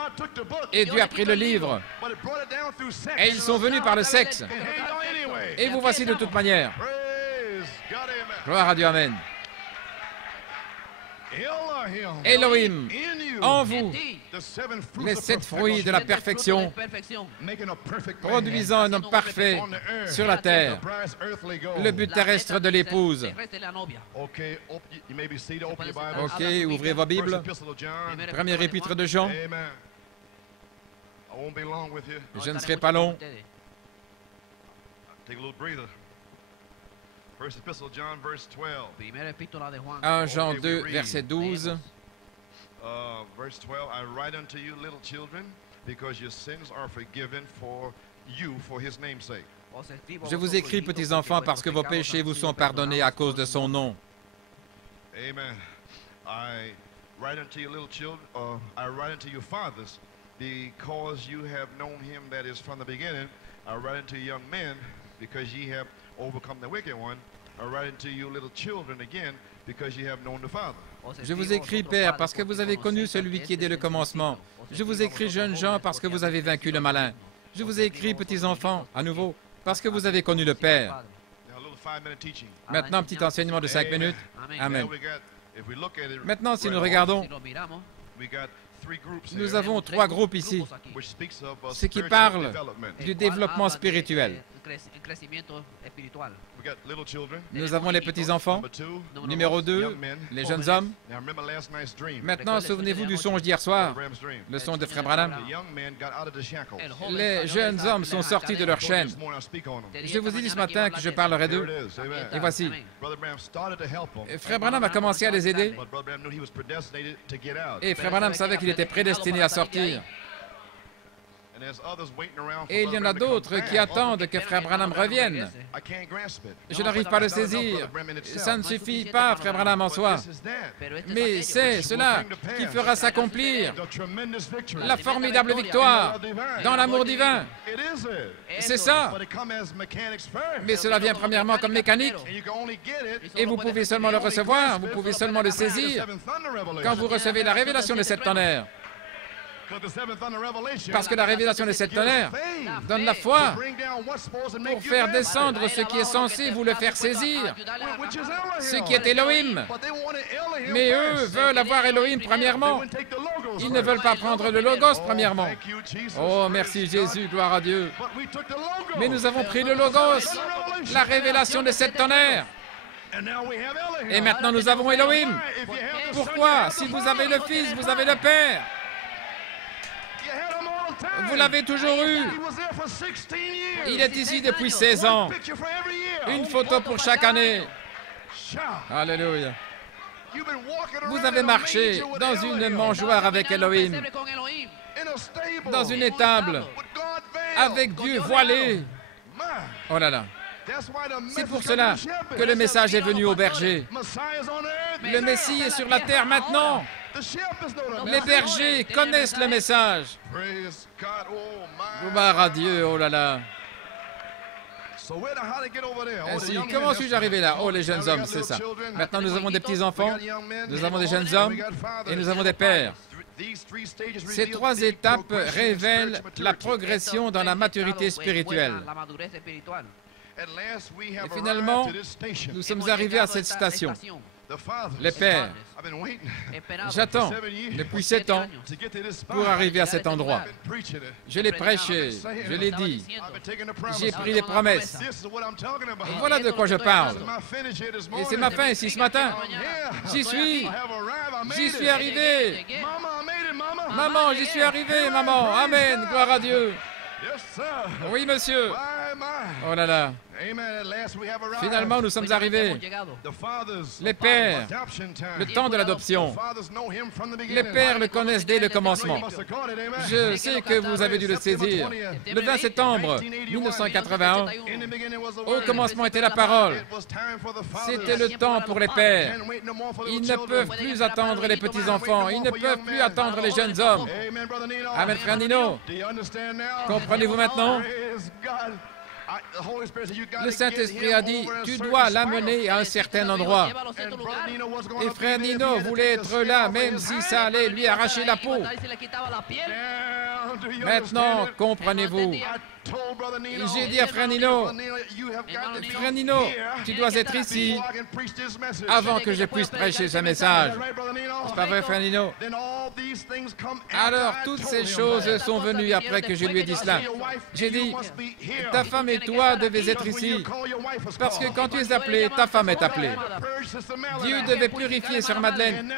Et Dieu a pris le livre. Et ils sont venus par le sexe. Et vous voici de toute manière. Gloire à Dieu, Amen. Elohim, en vous, les 7 fruits de la perfection, produisant un homme parfait sur la terre, le but terrestre de l'épouse. Ok, ouvrez vos Bibles. Premier épître de Jean. Je ne serai pas long. 1 Jean 2, verset 12. Verse 12, I write unto you, little children, because your sins are forgiven for you for his name's sake. Je vous écris, petits enfants, parce que vos péchés vous sont pardonnés à cause de son nom. Amen. I write unto you, little children, I write unto you, fathers, because you have known him that is from the beginning. I write unto you, young men, because ye have overcome the wicked one. I write unto you, little children, again, because ye have known the Father. Je vous écris, Père, parce que vous avez connu celui qui est dès le commencement. Je vous écris, jeunes gens, parce que vous avez vaincu le malin. Je vous ai écrit, petits enfants, à nouveau, parce que vous avez connu le Père. Maintenant, petit enseignement de 5 minutes. Amen. Maintenant, si nous regardons, nous avons 3 groupes ici, ce qui parle du développement spirituel. Nous avons les petits-enfants. Numéro 2, les jeunes hommes. Maintenant, souvenez-vous du songe d'hier soir, le songe de Frère Branham. Les jeunes hommes sont sortis de leur chaîne. Je vous ai dit ce matin que je parlerai d'eux. Et voici. Frère Branham a commencé à les aider. Et Frère Branham savait qu'il était prédestiné à sortir. Et il y en a d'autres qui attendent que Frère Branham revienne. Je n'arrive pas à le saisir. Ça ne suffit pas, Frère Branham en soi. Mais c'est cela qui fera s'accomplir la formidable victoire dans l'amour divin. C'est ça. Mais cela vient premièrement comme mécanique. Et vous pouvez seulement le recevoir, vous pouvez seulement le saisir quand vous recevez la révélation de 7 tonnerres. Parce que la révélation des 7 tonnerres donne la foi pour faire descendre ce qui est censé vous le faire saisir, ce qui est Elohim. Mais eux veulent avoir Elohim premièrement. Ils ne veulent pas prendre le Logos premièrement. Oh, merci Jésus, gloire à Dieu. Mais nous avons pris le Logos, la révélation des 7 tonnerres. Et maintenant nous avons Elohim. Pourquoi? Si vous avez le Fils, vous avez le Père. Vous l'avez toujours eu. Il est ici depuis 16 ans. Une photo pour chaque année. Alléluia. Vous avez marché dans une mangeoire avec Elohim, dans une étable, avec Dieu voilé. Oh là là. C'est pour cela que le message est venu au berger. Le Messie est sur la terre maintenant. Les bergers connaissent le message. Gloire à Dieu, oh là là. Ainsi, comment suis-je arrivé là? Oh, les jeunes hommes, c'est ça. Maintenant, nous avons des petits-enfants, nous avons des jeunes hommes et nous avons des pères. Ces 3 étapes révèlent la progression dans la maturité spirituelle. Et finalement, nous sommes arrivés à cette station. Les pères, j'attends depuis 7 ans pour arriver à cet endroit. Je l'ai prêché, je l'ai dit, j'ai pris les promesses. Voilà de quoi je parle. Et c'est ma fin ici ce matin. J'y suis arrivé. Maman, j'y suis arrivé, maman. Amen, gloire à Dieu. Oui, monsieur. Oh là là. Finalement, nous sommes arrivés. Les pères, le temps de l'adoption. Les pères le connaissent dès le commencement. Je sais que vous avez dû le saisir. Le 20 septembre 1981, au commencement était la parole. C'était le temps pour les pères. Ils ne peuvent plus attendre les petits-enfants. Ils ne peuvent plus attendre les jeunes hommes. Amen, frère Nino. Comprenez-vous maintenant? Le Saint-Esprit a dit, tu dois l'amener à un certain endroit. Et frère Nino voulait être là, même si ça allait lui arracher la peau. Maintenant, comprenez-vous? J'ai dit à frère Nino, tu dois être ici avant que je puisse prêcher ce message. C'est pas vrai, frère Nino? Alors, toutes ces choses sont venues après que je lui ai dit cela. J'ai dit, ta femme et toi devez être ici, parce que quand tu es appelé, ta femme est appelée. Dieu devait purifier Sœur Madeleine,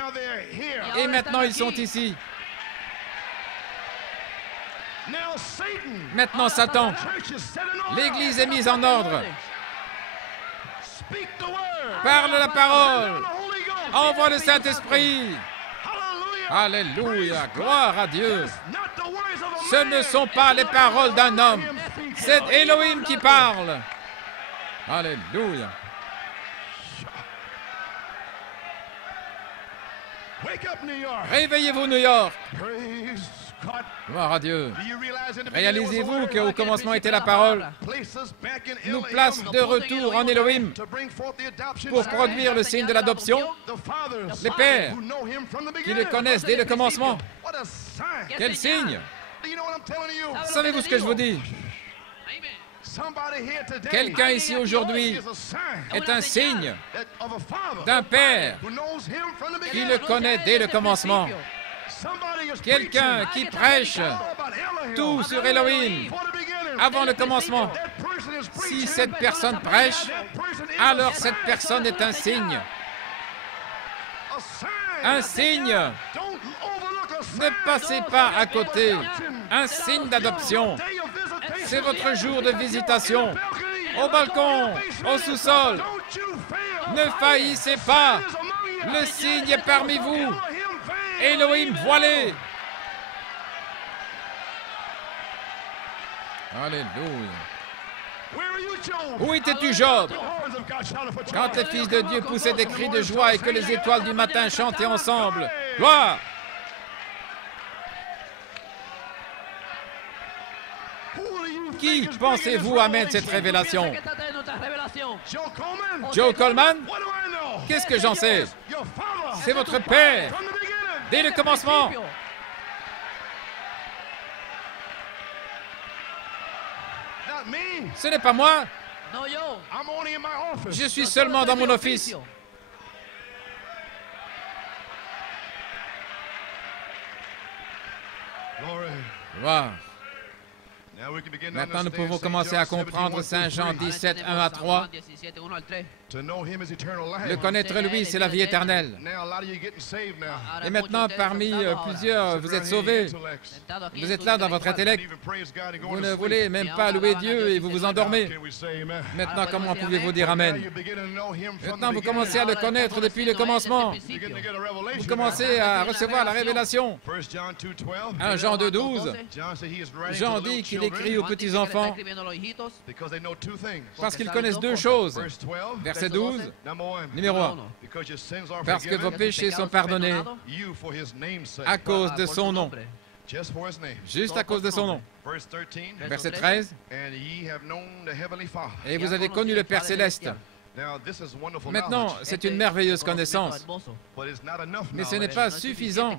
et maintenant ils sont ici. Maintenant, Satan, l'Église est mise en ordre. Parle la parole. Envoie le Saint-Esprit. Alléluia, gloire à Dieu. Ce ne sont pas les paroles d'un homme. C'est Elohim qui parle. Alléluia. Réveillez-vous, New York. Gloire à Dieu. Réalisez-vous qu'au commencement était la parole, nous place de retour en Elohim pour produire le signe de l'adoption. Les pères qui le connaissent dès le commencement. Quel signe? Savez-vous ce que je vous dis? Quelqu'un ici aujourd'hui est un signe d'un père qui le connaît dès le commencement. Quelqu'un qui prêche tout sur Elohim avant le commencement. Si cette personne prêche, alors cette personne est un signe. Un signe. Ne passez pas à côté. Un signe d'adoption. C'est votre jour de visitation. Au balcon, au sous-sol. Ne faillissez pas. Le signe est parmi vous. Elohim voilé. Alléluia. Où étais-tu, Job, quand les fils de Dieu poussaient des cris de joie et que les étoiles du matin chantaient ensemble? Gloire! Qui pensez-vous amène cette révélation? Joe Coleman? Qu'est-ce que j'en sais? C'est votre père, dès le commencement. Ce n'est pas moi. Je suis seulement dans mon office. Gloire. Maintenant, nous pouvons commencer à comprendre Saint Jean 17, 1 à 3. Le connaître, lui, c'est la vie éternelle. Et maintenant, parmi plusieurs, vous êtes sauvés. Vous êtes là dans votre intellect. Vous ne voulez même pas louer Dieu et vous vous endormez. Maintenant, comment pouvez-vous dire Amen? Maintenant, vous commencez à le connaître depuis le commencement. Vous commencez à recevoir la révélation. 1 Jean 2, 12. Jean dit qu'il écrit aux petits-enfants parce qu'ils connaissent deux choses. Verset 12, numéro 1. Parce que vos péchés sont pardonnés à cause de son nom. Juste à cause de son nom. Verset 13. Et vous avez connu le Père Céleste. Maintenant, c'est une merveilleuse connaissance, mais ce n'est pas suffisant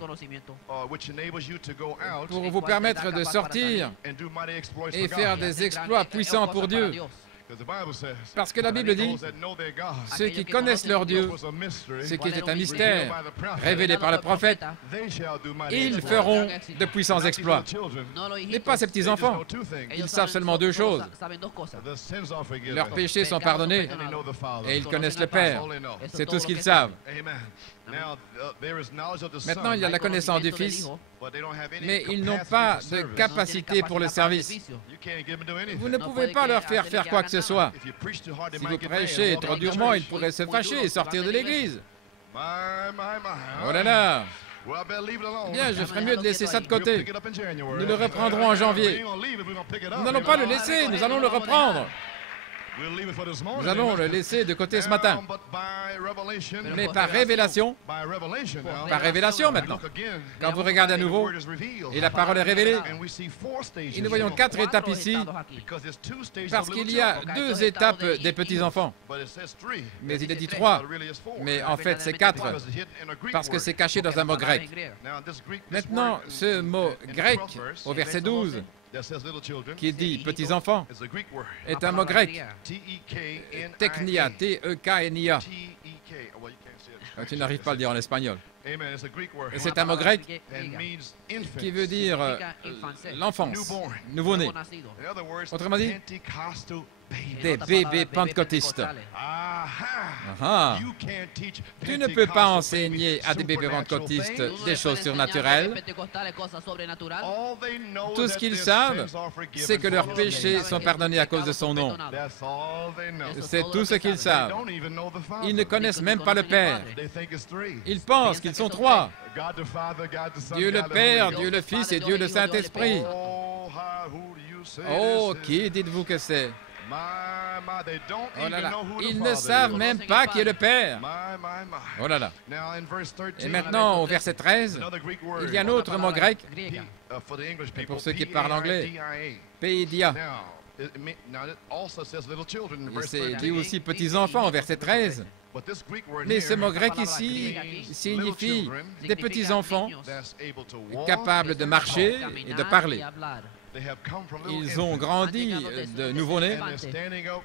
pour vous permettre de sortir et faire des exploits puissants pour Dieu. Parce que la Bible dit, ceux qui connaissent leur Dieu, ce qui est un mystère révélé par le prophète, ils feront de puissants exploits. Mais pas ces petits-enfants. Ils savent seulement deux choses. Leurs péchés sont pardonnés et ils connaissent le Père. C'est tout ce qu'ils savent. Maintenant, il y a la connaissance du Fils, mais ils n'ont pas de capacité pour le service. Vous ne pouvez pas leur faire faire quoi que ce soit. Si vous prêchez trop durement, ils pourraient se fâcher et sortir de l'Église. Oh là là! Bien, je ferais mieux de laisser ça de côté. Nous le reprendrons en janvier. Nous n'allons pas le laisser, nous allons le reprendre. Nous allons le laisser de côté ce matin. Mais par révélation maintenant, quand vous regardez à nouveau, et la parole est révélée, et nous voyons 4 étapes ici, parce qu'il y a 2 étapes des petits-enfants. Mais il est dit 3, mais en fait c'est 4, parce que c'est caché dans un mot grec. Maintenant, ce mot grec, au verset 12, qui dit « petits-enfants » est un mot grec. Teknia, T-E-K-N-I-A. Tu n'arrives pas à le dire en espagnol. Et c'est un mot grec qui veut dire l'enfance, nouveau-né. Autrement dit, des bébés pentecôtistes. Tu ne peux pas enseigner à des bébés pentecôtistes des choses surnaturelles. Tout ce qu'ils savent, c'est que leurs péchés sont pardonnés à cause de son nom. C'est tout ce qu'ils savent. Ils ne connaissent même pas le Père. Ils pensent qu'ils sont 3. Dieu le Père, Dieu le Fils et Dieu le Saint-Esprit. Oh, qui dites-vous que c'est? Oh là là, ils ne savent même pas qui est le Père. Oh là là. Et maintenant, au verset 13, il y a un autre mot grec, pour ceux qui parlent anglais, Paidia. Et c'est dit aussi petits-enfants, au verset 13. Mais ce mot grec ici signifie des petits-enfants capables de marcher et de parler. Ils ont grandi de nouveau-nés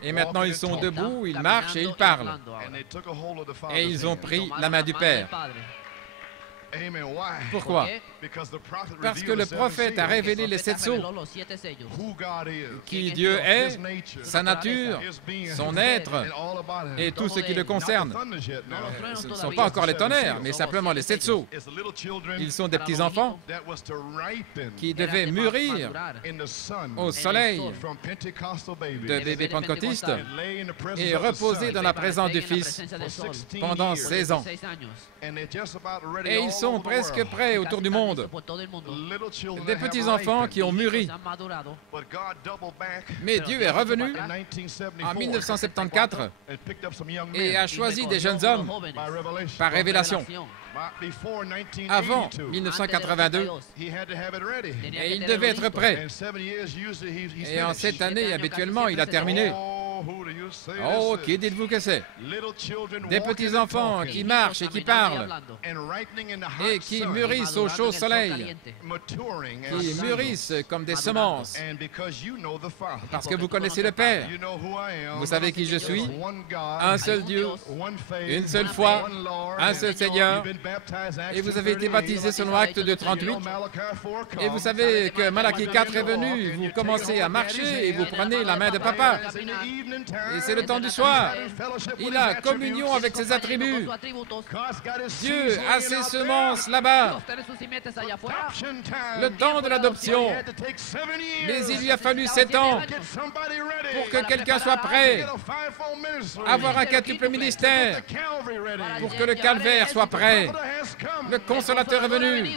et maintenant ils sont debout, ils marchent et ils parlent. Et ils ont pris la main du Père. Pourquoi? Parce que le prophète a révélé les 7 sceaux, qui Dieu est, sa nature, son être et tout ce qui le concerne. Ce ne sont pas encore les tonnerres, mais simplement les 7 sceaux. Ils sont des petits-enfants qui devaient mûrir au soleil de bébés pentecôtistes et reposer dans la présence du Fils pendant 16 ans. Et ils sont presque prêts autour du monde. Des petits-enfants qui ont mûri. Mais Dieu est revenu en 1974 et a choisi des jeunes hommes par révélation. Avant 1982, et il devait être prêt. Et en cette année, habituellement, il a terminé. Oh, qui dites-vous que c'est? Des petits-enfants qui marchent et qui parlent, et qui mûrissent au chaud soleil, qui mûrissent comme des semences, parce que vous connaissez le Père. Vous savez qui je suis? Un seul Dieu, une seule foi, un seul Seigneur, et vous avez été baptisés selon Acte 2:38, et vous savez que Malachie 4 est venu, vous commencez à marcher et vous prenez la main de Papa. Et c'est le temps du soir. Il a communion avec ses attributs. Dieu a ses semences là-bas. Le temps de l'adoption. Mais il lui a fallu 7 ans pour que quelqu'un soit prêt à avoir un quintuple ministère, pour que le calvaire soit prêt. Le consolateur est venu.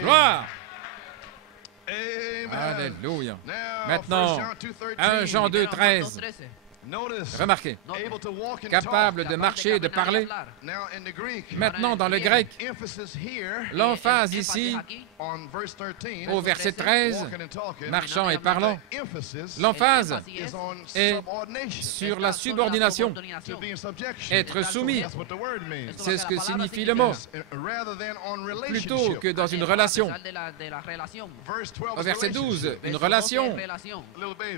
Gloire! Alléluia. Maintenant, 1 Jean 2:13. Remarquez, capable de marcher et de parler. Maintenant, dans le grec, l'emphase ici, au verset 13, marchant et parlant, l'emphase est sur la subordination, être soumis. C'est ce que signifie le mot, plutôt que dans une relation. Au verset 12, une relation,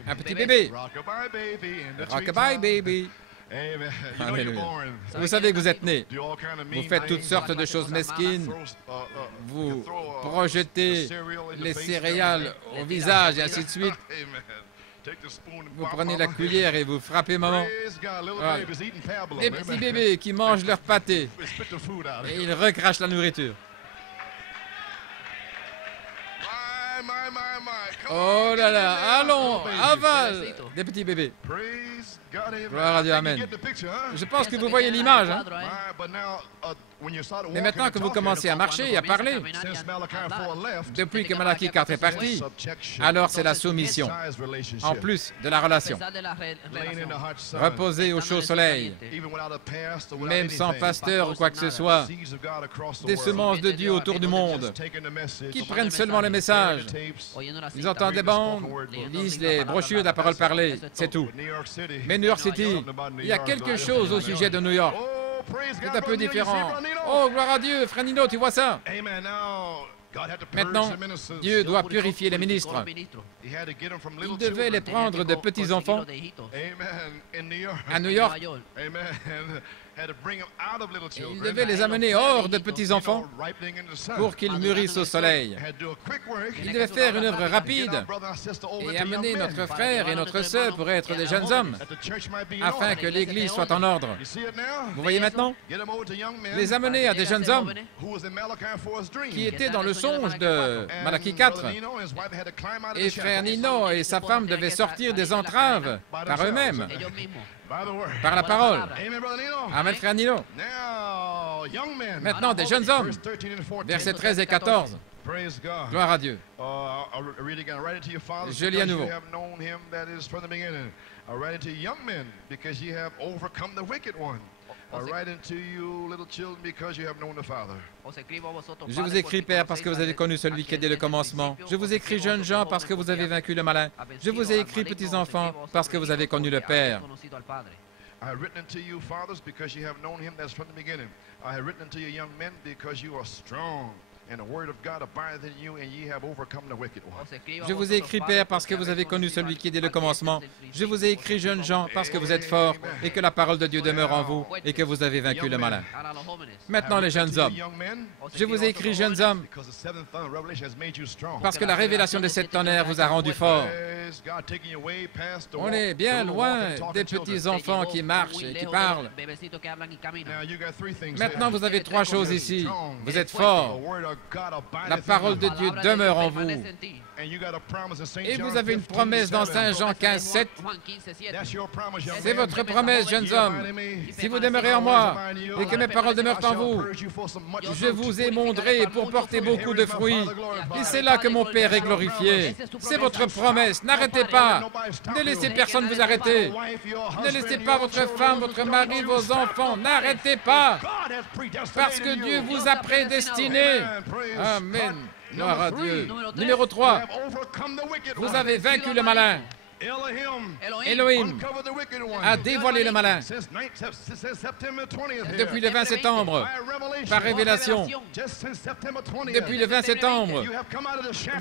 un petit bébé, Rockabye, baby. Alléluia. Vous savez que vous êtes né. Vous faites toutes sortes de choses mesquines. Vous projetez les céréales au visage et ainsi de suite. Vous prenez la cuillère et vous frappez maman. Voilà. Les petits bébés qui mangent leur pâté et ils recrachent la nourriture. Oh là là, allons, avale des petits bébés. Gloire à Dieu, amen. Je pense que vous voyez l'image. Hein? Mais maintenant que vous commencez à marcher et à parler, depuis que Malachi 4 est parti, alors c'est la soumission, en plus de la relation. Reposer au chaud soleil, même sans pasteur ou quoi que ce soit, des semences de Dieu autour du monde, qui prennent seulement le message. Ils entendent des bandes, ils lisent les brochures de la parole parlée, c'est tout. Mais New York City, il y a quelque chose au sujet de New York. C'est un peu différent. Oh, gloire à Dieu, frère Nino, tu vois ça? Maintenant, Dieu doit purifier les ministres. Il devait les prendre de petits-enfants à New York. Il devait les amener hors de petits-enfants pour qu'ils mûrissent au soleil. Il devait faire une œuvre rapide et amener notre frère et notre sœur pour être des jeunes hommes, afin que l'Église soit en ordre. Vous voyez maintenant? Les amener à des jeunes hommes qui étaient dans le songe de Malachi 4. Et frère Nino et sa femme devaient sortir des entraves par eux-mêmes. Par la parole. Amen, frère Nino. Maintenant, des jeunes hommes. Versets 13 et 14. Gloire à Dieu. Je lis à nouveau. Je vous écris, Père, parce que vous avez connu celui qui est dès le commencement. Je vous écris, jeunes gens, parce que vous avez vaincu le malin. Je vous ai écrit, petits-enfants, parce que vous avez connu le Père. I have written unto you, fathers, because you have known him that's from the beginning. I have written unto you, young men, because you are strong. Je vous ai écrit, Père, parce que vous avez connu celui qui est dès le commencement. Je vous ai écrit, jeunes gens, parce que vous êtes forts et que la parole de Dieu demeure en vous et que vous avez vaincu le malin. Maintenant, les jeunes hommes. Je vous ai écrit, jeunes hommes, parce que la révélation des 7 tonnerres vous a rendu forts. On est bien loin des petits-enfants qui marchent et qui parlent. Maintenant, vous avez 3 choses ici. Vous êtes forts. La parole de Dieu demeure en vous. Et vous avez une promesse dans Saint Jean 15, 7. C'est votre promesse, jeunes hommes. Si vous demeurez en moi et que mes paroles demeurent en vous, je vous émonderai pour porter beaucoup de fruits. Et c'est là que mon Père est glorifié. C'est votre promesse. N'arrêtez pas. Ne laissez personne vous arrêter. Ne laissez pas votre femme, votre mari, vos enfants. N'arrêtez pas. Parce que Dieu vous a prédestiné. Amen. Gloire à Dieu. Numéro 3. Vous avez vaincu le malin. Elohim a dévoilé le malin depuis le 20 septembre, par révélation. Depuis le 20 septembre,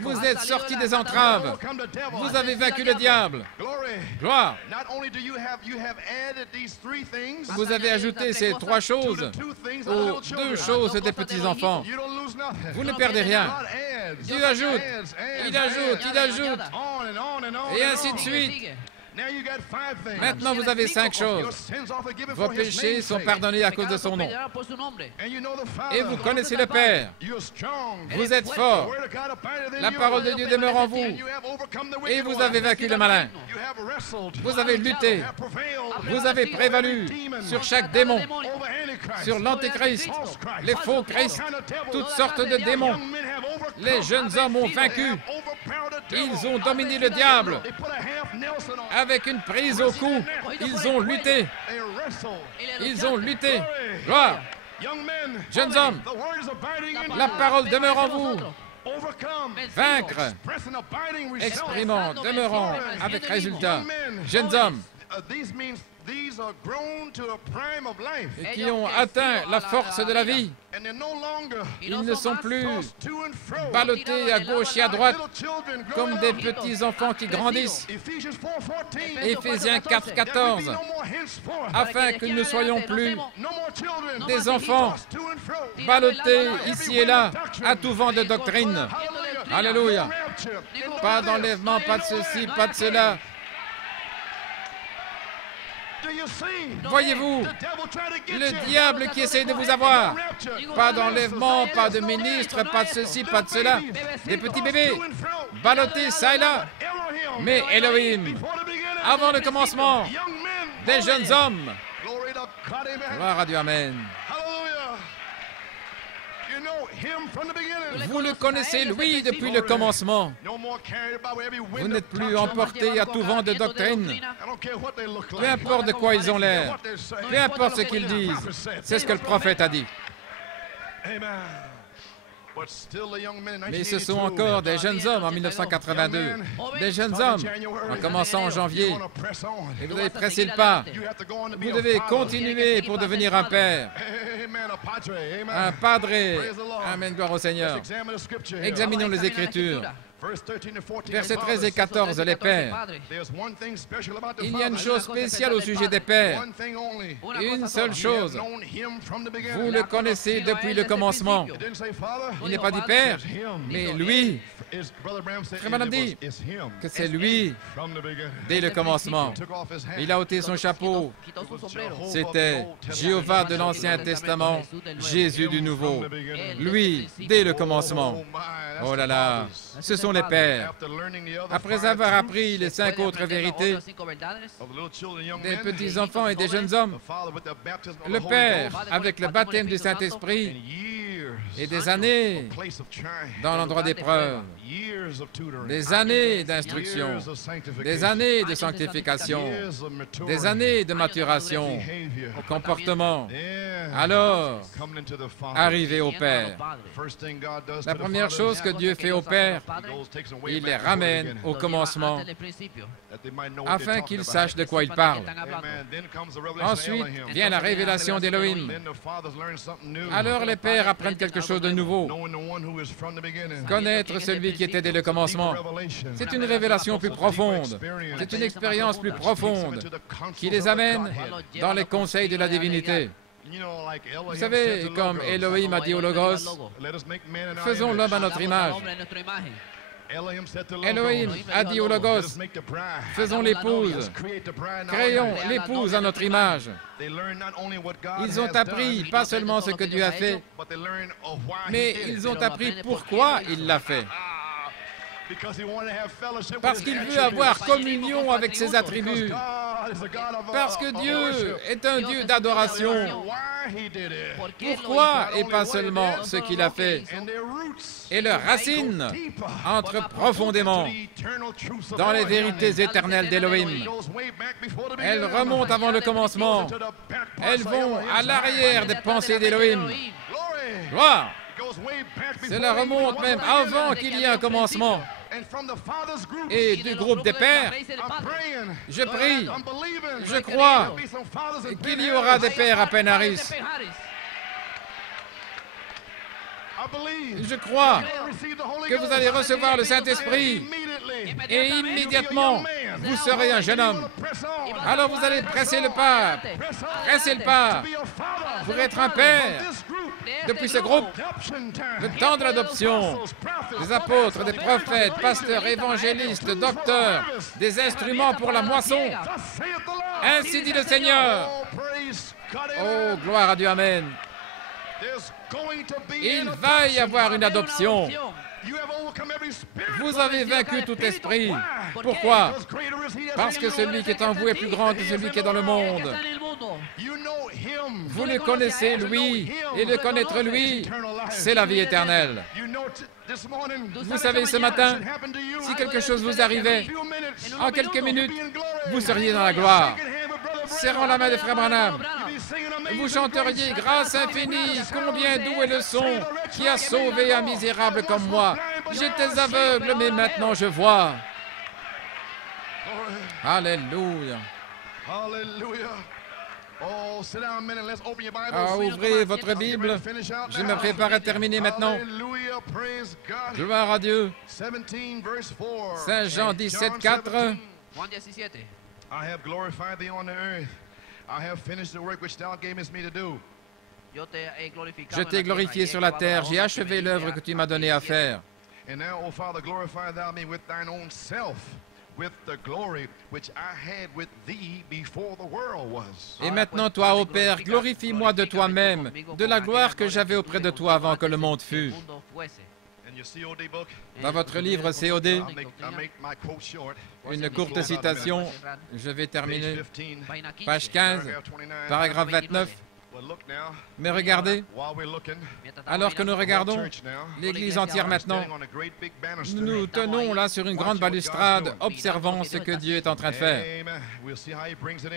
vous êtes sortis des entraves. Vous avez vaincu le diable. Gloire. Vous avez ajouté ces 3 choses aux 2 choses des petits-enfants. Vous ne perdez rien. Dieu ajoute, il ajoute, il ajoute, et ainsi de suite. Maintenant, vous avez 5 choses. Vos péchés sont pardonnés à cause de son nom. Et vous connaissez le Père. Vous êtes forts. La parole de Dieu demeure en vous. Et vous avez vaincu le malin. Vous avez lutté. Vous avez prévalu sur chaque démon, sur l'antéchrist, les faux Christ, toutes sortes de démons. Les jeunes hommes ont vaincu. Ils ont dominé le diable. Avec une prise au cou, ils ont lutté. Ils ont lutté. Gloire. Jeunes hommes, la parole demeure en vous. Vaincre, exprimant, demeurant, avec résultat. Jeunes hommes, et qui ont atteint la force de la vie. Ils ne sont plus ballottés à gauche et à droite comme des petits enfants qui grandissent. Éphésiens 4:14, afin que nous ne soyons plus des enfants ballottés ici et là à tout vent de doctrine. Alléluia. Pas d'enlèvement, pas de ceci, pas de cela. Voyez-vous, le diable qui essaie de vous avoir. Pas d'enlèvement, pas de ministre, pas de ceci, pas de cela. Des petits bébés, ballottés ça et là. Mais Elohim, avant le commencement, des jeunes hommes. Gloire à Dieu, amen. Vous le connaissez, lui, depuis le commencement. Vous n'êtes plus emporté à tout vent de doctrine. Peu importe de quoi ils ont l'air, peu importe ce qu'ils disent, c'est ce que le prophète a dit. Mais ce sont encore des jeunes hommes en 1982, des jeunes hommes en commençant en janvier. Et vous avez pressé le pas. Vous devez continuer pour devenir un père, un padre. Amen, gloire au Seigneur. Examinons les Écritures. Versets 13 et 14, les pères. Il y a une chose spéciale au sujet des pères. Une seule chose. Vous le connaissez depuis le commencement. Il n'est pas dit père, mais lui. Frère Branham dit que c'est lui dès le commencement. Il a ôté son chapeau. C'était Jéhovah de l'Ancien Testament, Jésus du Nouveau. Lui, dès le commencement. Oh là là, ce sont les pères. Après avoir appris les 5 autres vérités des petits-enfants et des jeunes hommes, le Père, avec le baptême du Saint-Esprit, et des années dans l'endroit d'épreuve, des années d'instruction, des années de sanctification, des années de maturation au comportement. Alors, arrivé au Père. La première chose que Dieu fait au Père, il les ramène au commencement, afin qu'ils sachent de quoi ils parlent. Ensuite vient la révélation d'Élohim. Alors les pères apprennent quelque chose de nouveau. Connaître celui qui était dès le commencement. C'est une révélation plus profonde. C'est une expérience plus profonde qui les amène dans les conseils de la divinité. Vous savez, comme Elohim a dit au Logos, faisons l'homme à notre image. Elohim a dit au Logos, faisons l'épouse, créons l'épouse à notre image. Ils ont appris pas seulement ce que Dieu a fait, mais ils ont appris pourquoi il l'a fait. Parce qu'il veut avoir communion avec ses attributs. Parce que Dieu est un Dieu d'adoration. Pourquoi et pas seulement ce qu'il a fait. Et leurs racines entrent profondément dans les vérités éternelles d'Élohim. Elles remontent avant le commencement. Elles vont à l'arrière des pensées d'Élohim. Gloire! Cela remonte même avant qu'il y ait un commencement. Et du groupe des pères, je prie, je crois qu'il y aura des pères à Penn-Harris. Je crois que vous allez recevoir le Saint-Esprit et immédiatement, vous serez un jeune homme. Alors vous allez presser le pas pour être un père. Depuis ce groupe, le temps de l'adoption, des apôtres, des prophètes, pasteurs, évangélistes, docteurs, des instruments pour la moisson. Ainsi dit le Seigneur. Oh, gloire à Dieu, amen. Il va y avoir une adoption. Vous avez vaincu tout esprit. Pourquoi? Parce que celui qui est en vous est plus grand que celui qui est dans le monde. Vous le connaissez, lui, et le connaître, lui, c'est la vie éternelle. Vous savez, ce matin, si quelque chose vous arrivait, en quelques minutes, vous seriez dans la gloire. Serrant la main de Frère Branham, vous chanteriez « Grâce infinie, combien doux est le son qui a sauvé un misérable comme moi. J'étais aveugle, mais maintenant je vois. » Alléluia. Ouvrez votre Bible. Je me prépare à terminer maintenant. Gloire à Dieu. Saint Jean 17, 4. Je t'ai glorifié sur la terre. J'ai achevé l'œuvre que tu m'as donnée à faire. Et maintenant, toi, ô Père, glorifie-moi de toi-même, de la gloire que j'avais auprès de toi avant que le monde fût. Dans votre livre COD, une courte citation, je vais terminer, page 15, paragraphe 29. Mais regardez, alors que nous regardons, l'Église entière maintenant, nous tenons là sur une grande balustrade, observant ce que Dieu est en train de faire.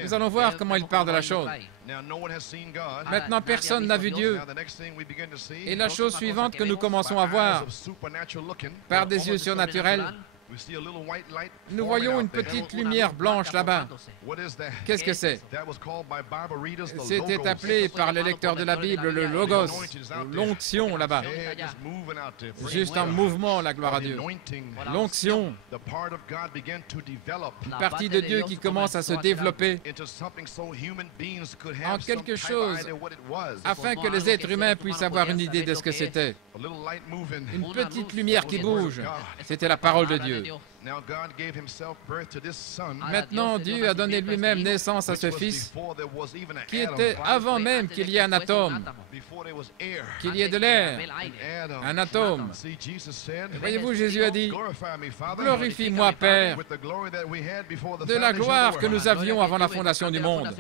Nous allons voir comment il parle de la chose. Maintenant, personne n'a vu Dieu. Et la chose suivante que nous commençons à voir, par des yeux surnaturels, nous voyons une petite lumière blanche là-bas. Qu'est-ce que c'est? C'était appelé par les lecteurs de la Bible le Logos, l'onction là-bas. Juste en mouvement, la gloire à Dieu. L'onction, une partie de Dieu qui commence à se développer en quelque chose afin que les êtres humains puissent avoir une idée de ce que c'était. Une petite lumière qui bouge, c'était la parole de Dieu. Maintenant, Dieu a donné lui-même naissance à ce Fils qui était avant même qu'il y ait un atome, qu'il y ait de l'air, un atome. Voyez-vous, Jésus a dit, « Glorifie-moi, Père, de la gloire que nous avions avant la fondation du monde. »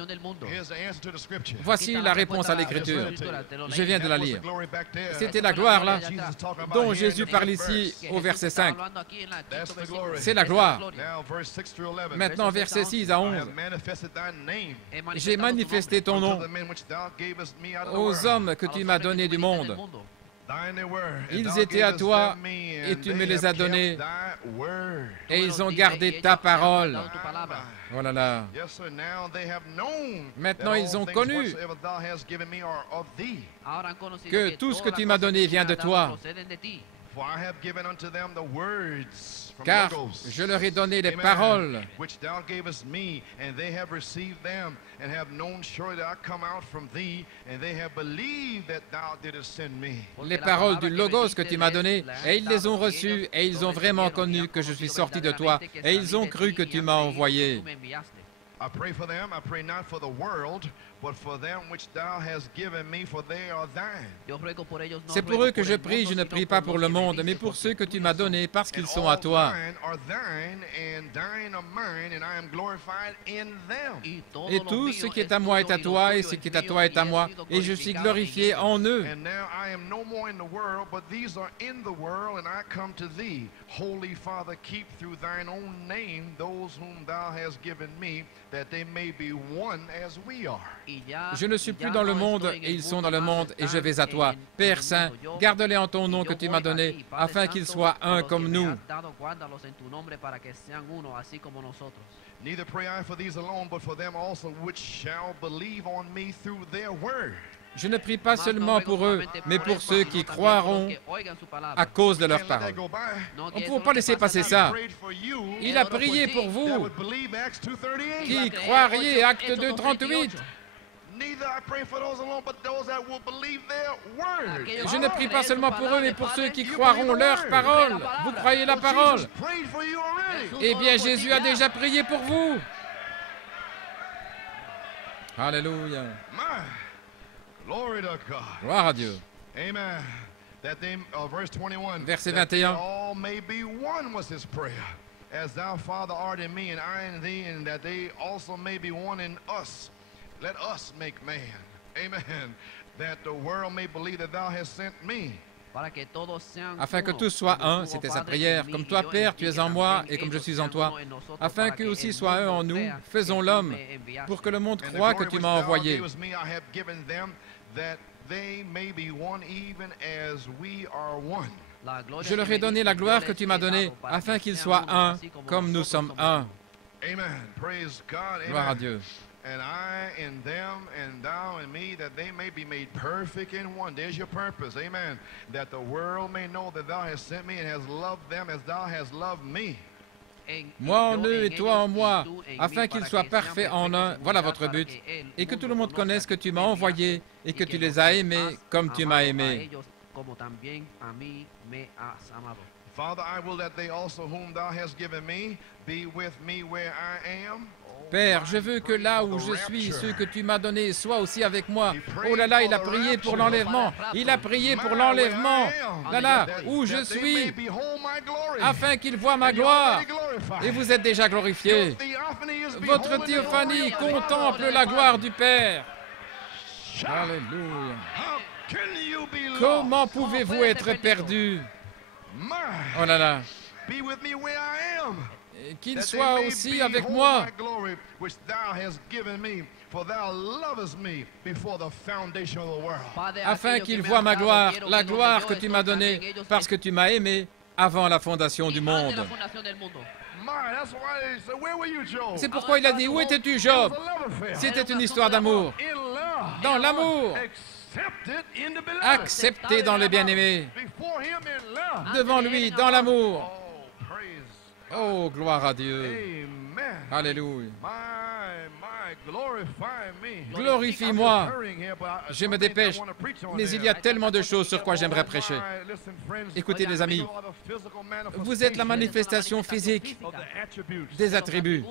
Voici la réponse à l'Écriture. Je viens de la lire. C'était la gloire, là, dont Jésus parle ici au verset 5. C'est la gloire. Maintenant, versets 6 à 11. J'ai manifesté ton nom aux hommes que tu m'as donnés du monde. Ils étaient à toi et tu me les as donnés et ils ont gardé ta parole. Oh là là. Maintenant, ils ont connu que tout ce que tu m'as donné vient de toi. Car je leur ai donné les paroles du Logos que tu m'as donné, et ils les ont reçues, et ils ont vraiment connu que je suis sorti de toi, et ils ont cru que tu m'as envoyé. C'est pour eux que je prie, je ne prie pas pour le monde, mais pour ceux que tu m'as donnés, parce qu'ils sont à toi. Et tout ce qui est à moi est à toi, et ce qui est à toi est à moi, et je suis glorifié en eux. Holy Father, keep through thine own name those whom thou hast given me, that they may be one as we are. Je ne suis plus dans le monde et ils sont dans le monde et je vais à toi. Père Saint, garde-les en ton nom que tu m'as donné, afin qu'ils soient un comme nous. Neither pray I for these alone, but for them also which shall believe on me through their word. Je ne prie pas seulement pour eux, mais pour ceux qui croiront à cause de leur parole. On ne peut pas laisser passer ça. Il a prié pour vous, qui croiriez, Acte 2, 38. Je ne prie pas seulement pour eux, mais pour ceux qui croiront leur parole. Vous croyez la parole? Eh bien, Jésus a déjà prié pour vous. Alléluia. Gloire à Dieu. Amen. Verset 21. As thou, Father, art in me, and I in thee, and that they also may be one in us. Let us make man. Amen. That the world may believe that thou hast sent me. Afin que tous soient un, c'était sa prière. Comme toi, Père, tu es en moi et comme je suis en toi. Afin qu'eux aussi soient un en nous, faisons l'homme, pour que le monde croie que tu m'as envoyé. Je leur ai donné la gloire que tu m'as donnée, afin qu'ils soient un, comme nous sommes un. Gloire à Dieu. And I in them and thou in me, that they may be made perfect in one. There's your purpose, amen. That the world may know that thou hast sent me and hast loved them as thou hast loved me. Moi en eux et toi en moi, afin qu'ils soient parfaits en un. Voilà votre but. Et que tout le monde connaisse que tu m'as envoyé et que tu les as aimés comme tu m'as aimé. Father, I will that they also whom thou hast given me be with me where I am. Père, je veux que là où je suis, ceux que tu m'as donnés soient aussi avec moi. Oh là là, il a prié pour l'enlèvement. Il a prié pour l'enlèvement. Là là, où je suis, afin qu'ils voient ma gloire. Et vous êtes déjà glorifiés. Votre théophanie contemple la gloire du Père. Alléluia. Comment pouvez-vous être perdus? Oh là là. Qu'il soit aussi avec moi. Afin qu'il voie ma gloire, la gloire que tu m'as donnée, parce que tu m'as aimé avant la fondation du monde. C'est pourquoi il a dit, où étais-tu, Job? C'était une histoire d'amour. Dans l'amour. Accepté dans le bien-aimé. Devant lui, dans l'amour. Oh, gloire à Dieu. Alléluia. Glorifie-moi. Je me dépêche, mais il y a tellement de choses sur quoi j'aimerais prêcher. Écoutez, les amis, vous êtes la manifestation physique des attributs.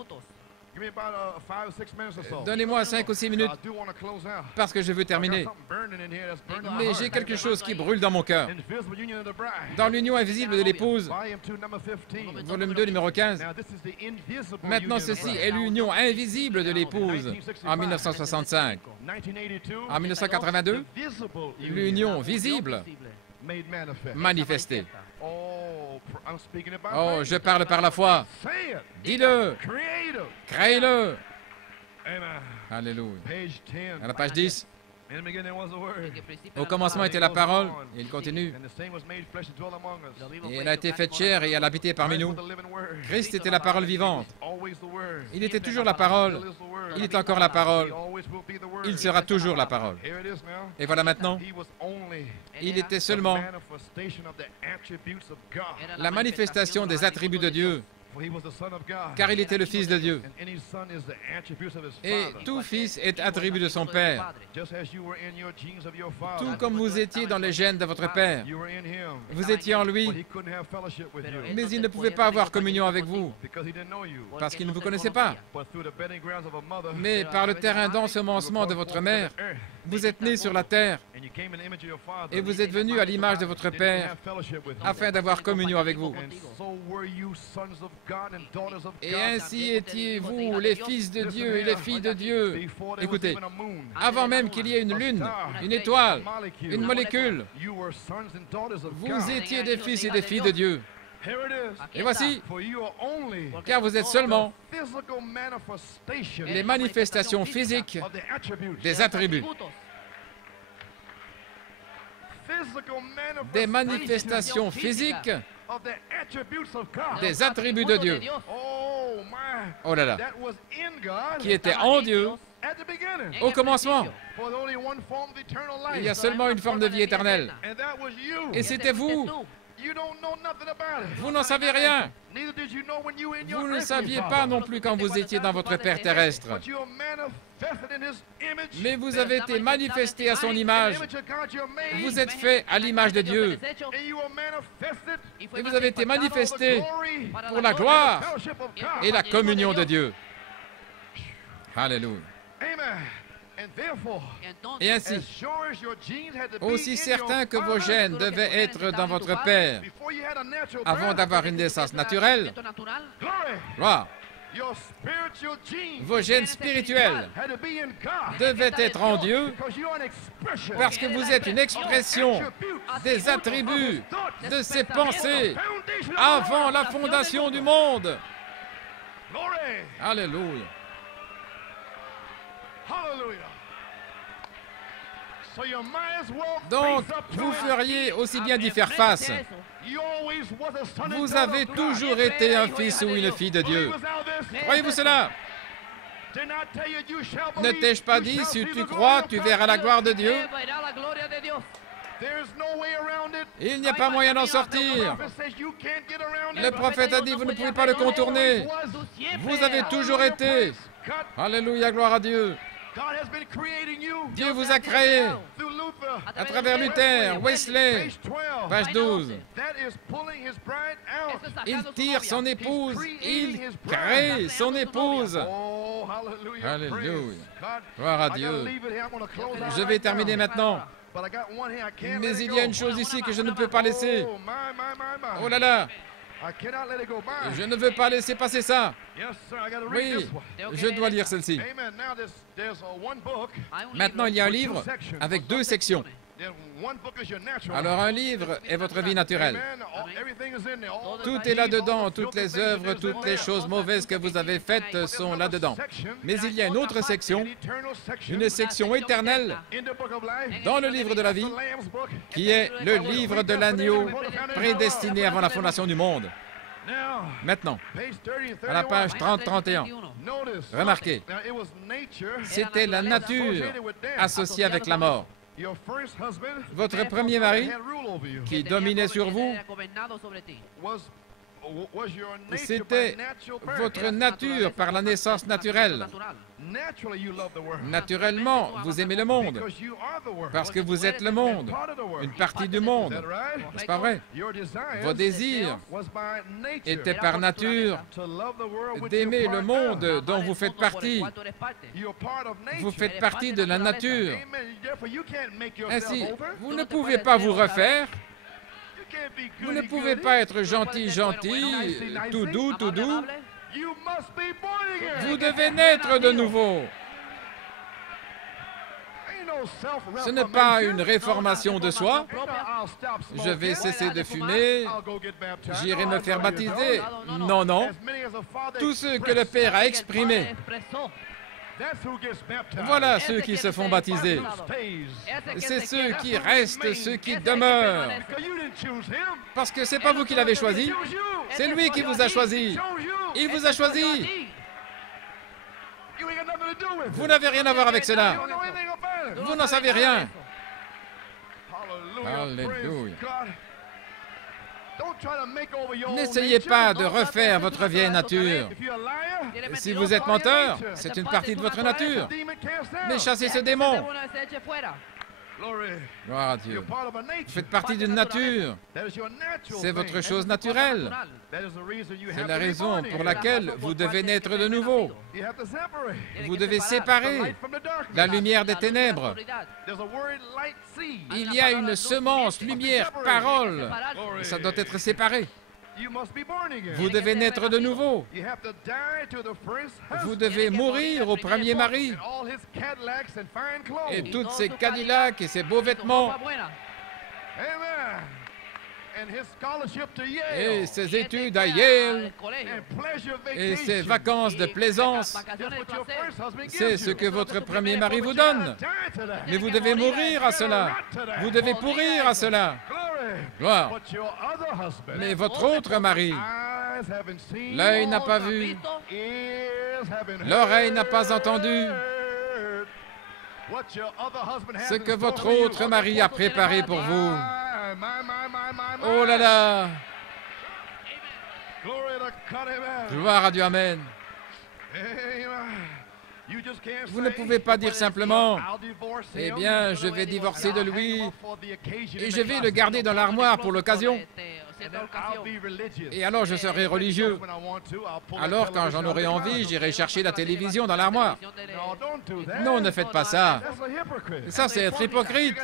Donnez-moi 5 ou 6 minutes, parce que je veux terminer. Mais j'ai quelque chose qui brûle dans mon cœur. Dans l'union invisible de l'épouse, volume 2, numéro 15. Maintenant, ceci est l'union invisible de l'épouse en 1965. En 1982, l'union visible manifestée. Oh, je parle par la foi. Dis-le. Crée-le. Alléluia. À la page 10. Au commencement était la parole, et il continue. Et elle a été faite chair et elle a habité parmi nous. Christ était la parole vivante. Il était toujours la parole. Il est encore la parole. Il sera toujours la parole. Et voilà maintenant. Il était seulement la manifestation des attributs de Dieu. Car il était le Fils de Dieu. Et tout fils est attribut de son Père. Tout comme vous étiez dans les gènes de votre Père. Vous étiez en lui, mais il ne pouvait pas avoir communion avec vous, parce qu'il ne vous connaissait pas. Mais par le terrain d'ensemencement de votre mère, vous êtes nés sur la terre, et vous êtes venus à l'image de votre Père, afin d'avoir communion avec vous. Et ainsi étiez-vous les fils de Dieu et les filles de Dieu. Écoutez, avant même qu'il y ait une lune, une étoile, une molécule, vous étiez des fils et des filles de Dieu. Et voici, car vous êtes seulement les manifestations physiques des attributs. Des manifestations physiques des attributs de Dieu. Oh là là. Qui était en Dieu au commencement. Il y a seulement une forme de vie éternelle. Et c'était vous. Vous n'en savez rien. Vous ne saviez pas non plus quand vous étiez dans votre Père terrestre. Mais vous avez été manifestés à son image. Vous êtes faits à l'image de Dieu. Et vous avez été manifestés pour la gloire et la communion de Dieu. Alléluia. Et ainsi, aussi certain que vos gènes devaient être dans votre Père avant d'avoir une naissance naturelle, gloire, vos gènes spirituels devaient être en Dieu parce que vous êtes une expression des attributs de ses pensées avant la fondation du monde. Alléluia. Donc, vous feriez aussi bien d'y faire face. Vous avez toujours été un fils ou une fille de Dieu. Croyez-vous cela? Ne t'ai-je pas dit, si tu crois, tu verras la gloire de Dieu? Il n'y a pas moyen d'en sortir. Le prophète a dit, vous ne pouvez pas le contourner. Vous avez toujours été. Alléluia, gloire à Dieu. Dieu vous a créé à travers Luther, Wesley, page 12. Il tire son épouse, il crée son épouse. Alléluia. Gloire à Dieu. Je vais terminer maintenant. Mais il y a une chose ici que je ne peux pas laisser. Oh là là. Je ne veux pas laisser passer ça. Oui, je dois lire celle-ci. Maintenant, il y a un livre avec 2 sections. Alors, un livre est votre vie naturelle. Tout est là-dedans, toutes les œuvres, toutes les choses mauvaises que vous avez faites sont là-dedans. Mais il y a une autre section, une section éternelle dans le livre de la vie, qui est le livre de l'agneau prédestiné avant la fondation du monde. Maintenant, à la page 30-31, remarquez, c'était la nature associée avec la mort. Votre premier mari, qui dominait sur vous, c'était votre nature par la naissance naturelle. Naturellement, vous aimez le monde, parce que vous êtes le monde, une partie du monde. N'est-ce pas vrai? Vos désirs étaient par nature d'aimer le monde dont vous faites partie. Vous faites partie de la nature. Ainsi, vous ne pouvez pas vous refaire. Vous ne pouvez pas être gentil, tout doux. Vous devez naître de nouveau. Ce n'est pas une réformation de soi. Je vais cesser de fumer. J'irai me faire baptiser. Non, non. Tous ceux que le Père a exprimés. Voilà ceux qui se font baptiser. C'est ceux qui restent, ceux qui demeurent. Parce que ce n'est pas vous qui l'avez choisi, c'est lui qui vous a choisi. Il vous a choisi. Vous n'avez rien à voir avec cela. Vous n'en savez rien. Alléluia. N'essayez pas de refaire votre vieille nature. Si vous êtes menteur, c'est une partie de votre nature. Mais chassez ce démon. Gloire à Dieu. Vous faites partie d'une nature. C'est votre chose naturelle. C'est la raison pour laquelle vous devez naître de nouveau. Vous devez séparer la lumière des ténèbres. Il y a une semence, lumière, parole. Ça doit être séparé. Vous devez naître de nouveau. Vous devez mourir au premier mari. Et toutes ces Cadillacs et ces beaux vêtements. Et ses études à Yale. Et ses vacances de plaisance. C'est ce que votre premier mari vous donne. Mais vous devez mourir à cela. Vous devez pourrir à cela. Gloire. Mais votre autre mari, l'œil n'a pas vu, l'oreille n'a pas entendu ce que votre autre mari a préparé pour vous. Oh là là! Gloire à Dieu, amen. Vous ne pouvez pas dire simplement, eh bien, je vais divorcer de lui et je vais le garder dans l'armoire pour l'occasion. Et alors, je serai religieux. Alors, quand j'en aurai envie, j'irai chercher la télévision dans l'armoire. Non, ne faites pas ça. Ça, c'est être hypocrite.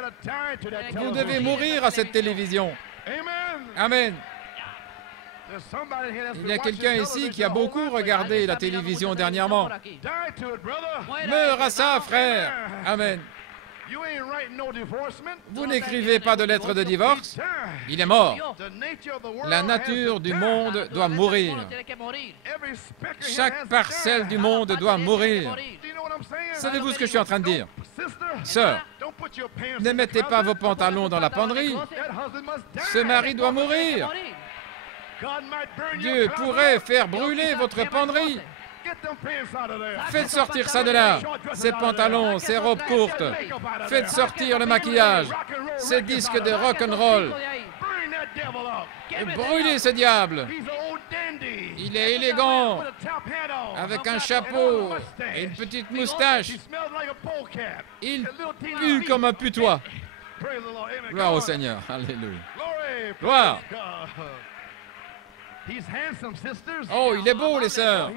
Vous devez mourir à cette télévision. Amen. Il y a quelqu'un ici qui a beaucoup regardé la télévision dernièrement. Meurs à ça, frère. Amen. Vous n'écrivez pas de lettre de divorce. Il est mort. La nature du monde doit mourir. Chaque parcelle du monde doit mourir. Savez-vous ce que je suis en train de dire? Sœur, Ne mettez pas vos pantalons dans la penderie. Ce mari doit mourir. Dieu pourrait faire brûler votre penderie. Faites sortir ça de là, ces pantalons, ces robes courtes. Faites sortir le maquillage, ces disques de rock'n'roll. Brûlez ce diable. Il est élégant, avec un chapeau et une petite moustache. Il pue comme un putois. Gloire au Seigneur. Alléluia. Gloire. Oh, il est beau, les sœurs.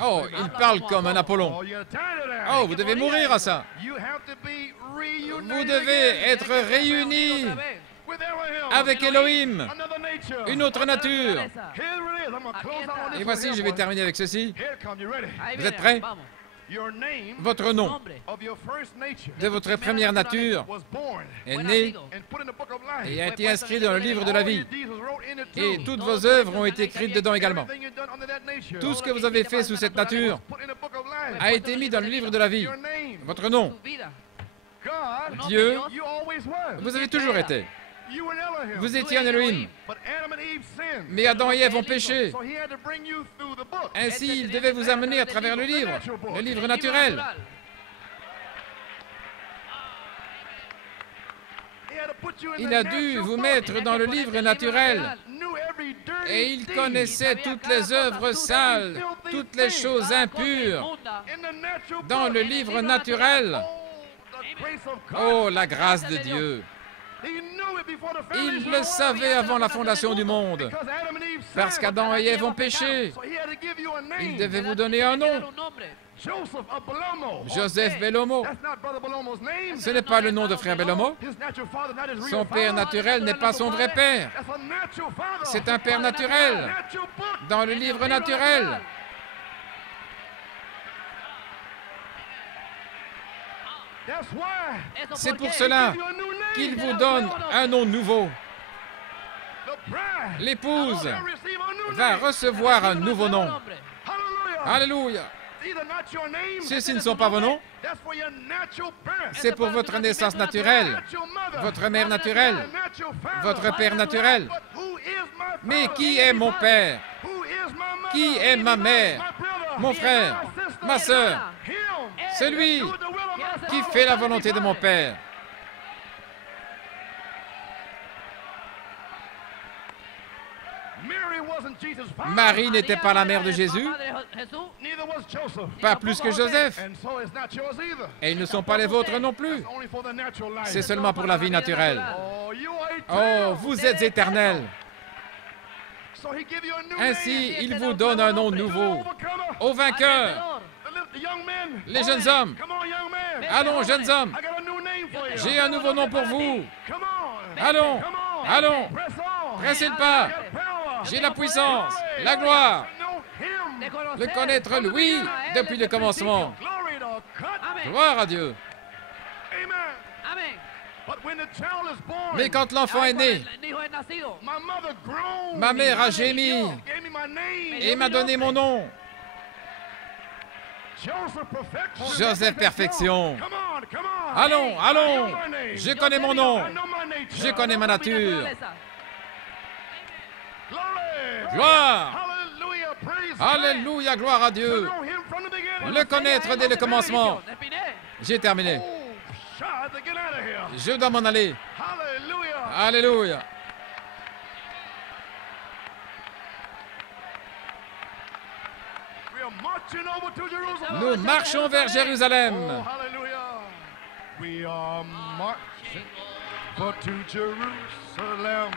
Oh, il parle comme un Apollon. Oh, vous devez mourir à ça. Vous devez être réunis avec Elohim, une autre nature. Et voici, je vais terminer avec ceci. Vous êtes prêts? Votre nom de votre première nature est né et a été inscrit dans le livre de la vie. Et toutes vos œuvres ont été écrites dedans également. Tout ce que vous avez fait sous cette nature a été mis dans le livre de la vie. Votre nom. Dieu, vous avez toujours été. Vous étiez un Elohim. Mais Adam et Ève ont péché. Ainsi, il devait vous amener à travers le livre naturel. Il a dû vous mettre dans le livre naturel. Et il connaissait toutes les œuvres sales, toutes les choses impures dans le livre naturel. Oh, la grâce de Dieu! Il le savait avant la fondation du monde, parce qu'Adam et Ève ont péché. Il devait vous donner un nom. Joseph Bellomo. Ce n'est pas le nom de frère Bellomo. Son père naturel n'est pas son vrai père. C'est un père naturel, dans le livre naturel. C'est pour cela qu'il vous donne un nom nouveau. L'épouse va recevoir un nouveau nom. Alléluia. Ceux-ci ne sont pas vos noms. C'est pour votre naissance naturelle, votre mère naturelle, votre père naturel. Mais qui est mon père? Qui est ma mère? Mon frère? Ma sœur? Celui qui fait la volonté de mon Père. Marie n'était pas la mère de Jésus, pas plus que Joseph. Et ils ne sont pas les vôtres non plus. C'est seulement pour la vie naturelle. Oh, vous êtes éternels. Ainsi, il vous donne un nom nouveau. Aux vainqueurs. Les jeunes hommes. Allons, jeunes hommes. J'ai un nouveau nom pour vous. Allons, allons. Pressez le pas. J'ai la puissance, la gloire. Le connaître, lui, depuis le commencement. Gloire à Dieu. Mais quand l'enfant est né, ma mère a gémi et m'a donné mon nom. Joseph Perfection. Allons, allons. Je connais mon nom. Je connais ma nature. Gloire. Alléluia, gloire à Dieu. Le connaître dès le commencement. J'ai terminé. Je dois m'en aller. Alléluia. Nous marchons vers Jérusalem. We are marching over to Jerusalem.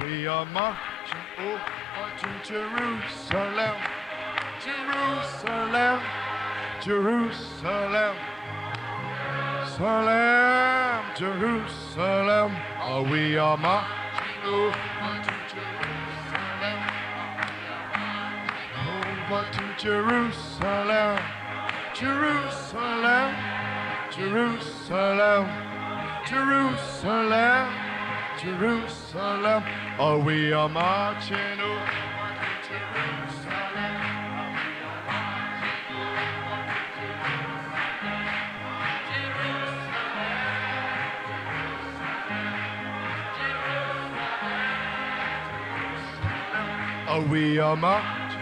We are marching over to Jerusalem. Jerusalem, Jerusalem, Jerusalem, Jerusalem. Oh, we are marching over to Jerusalem. Over to Jerusalem, Jerusalem, Jerusalem, Jerusalem, Jerusalem. Oh, we are marching over to Jerusalem. We are marching.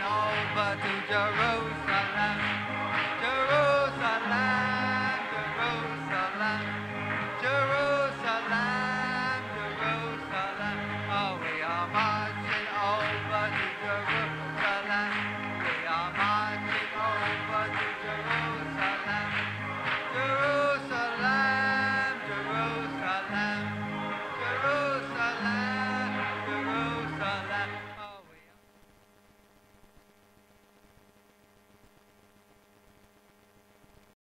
Over to Jerusalem.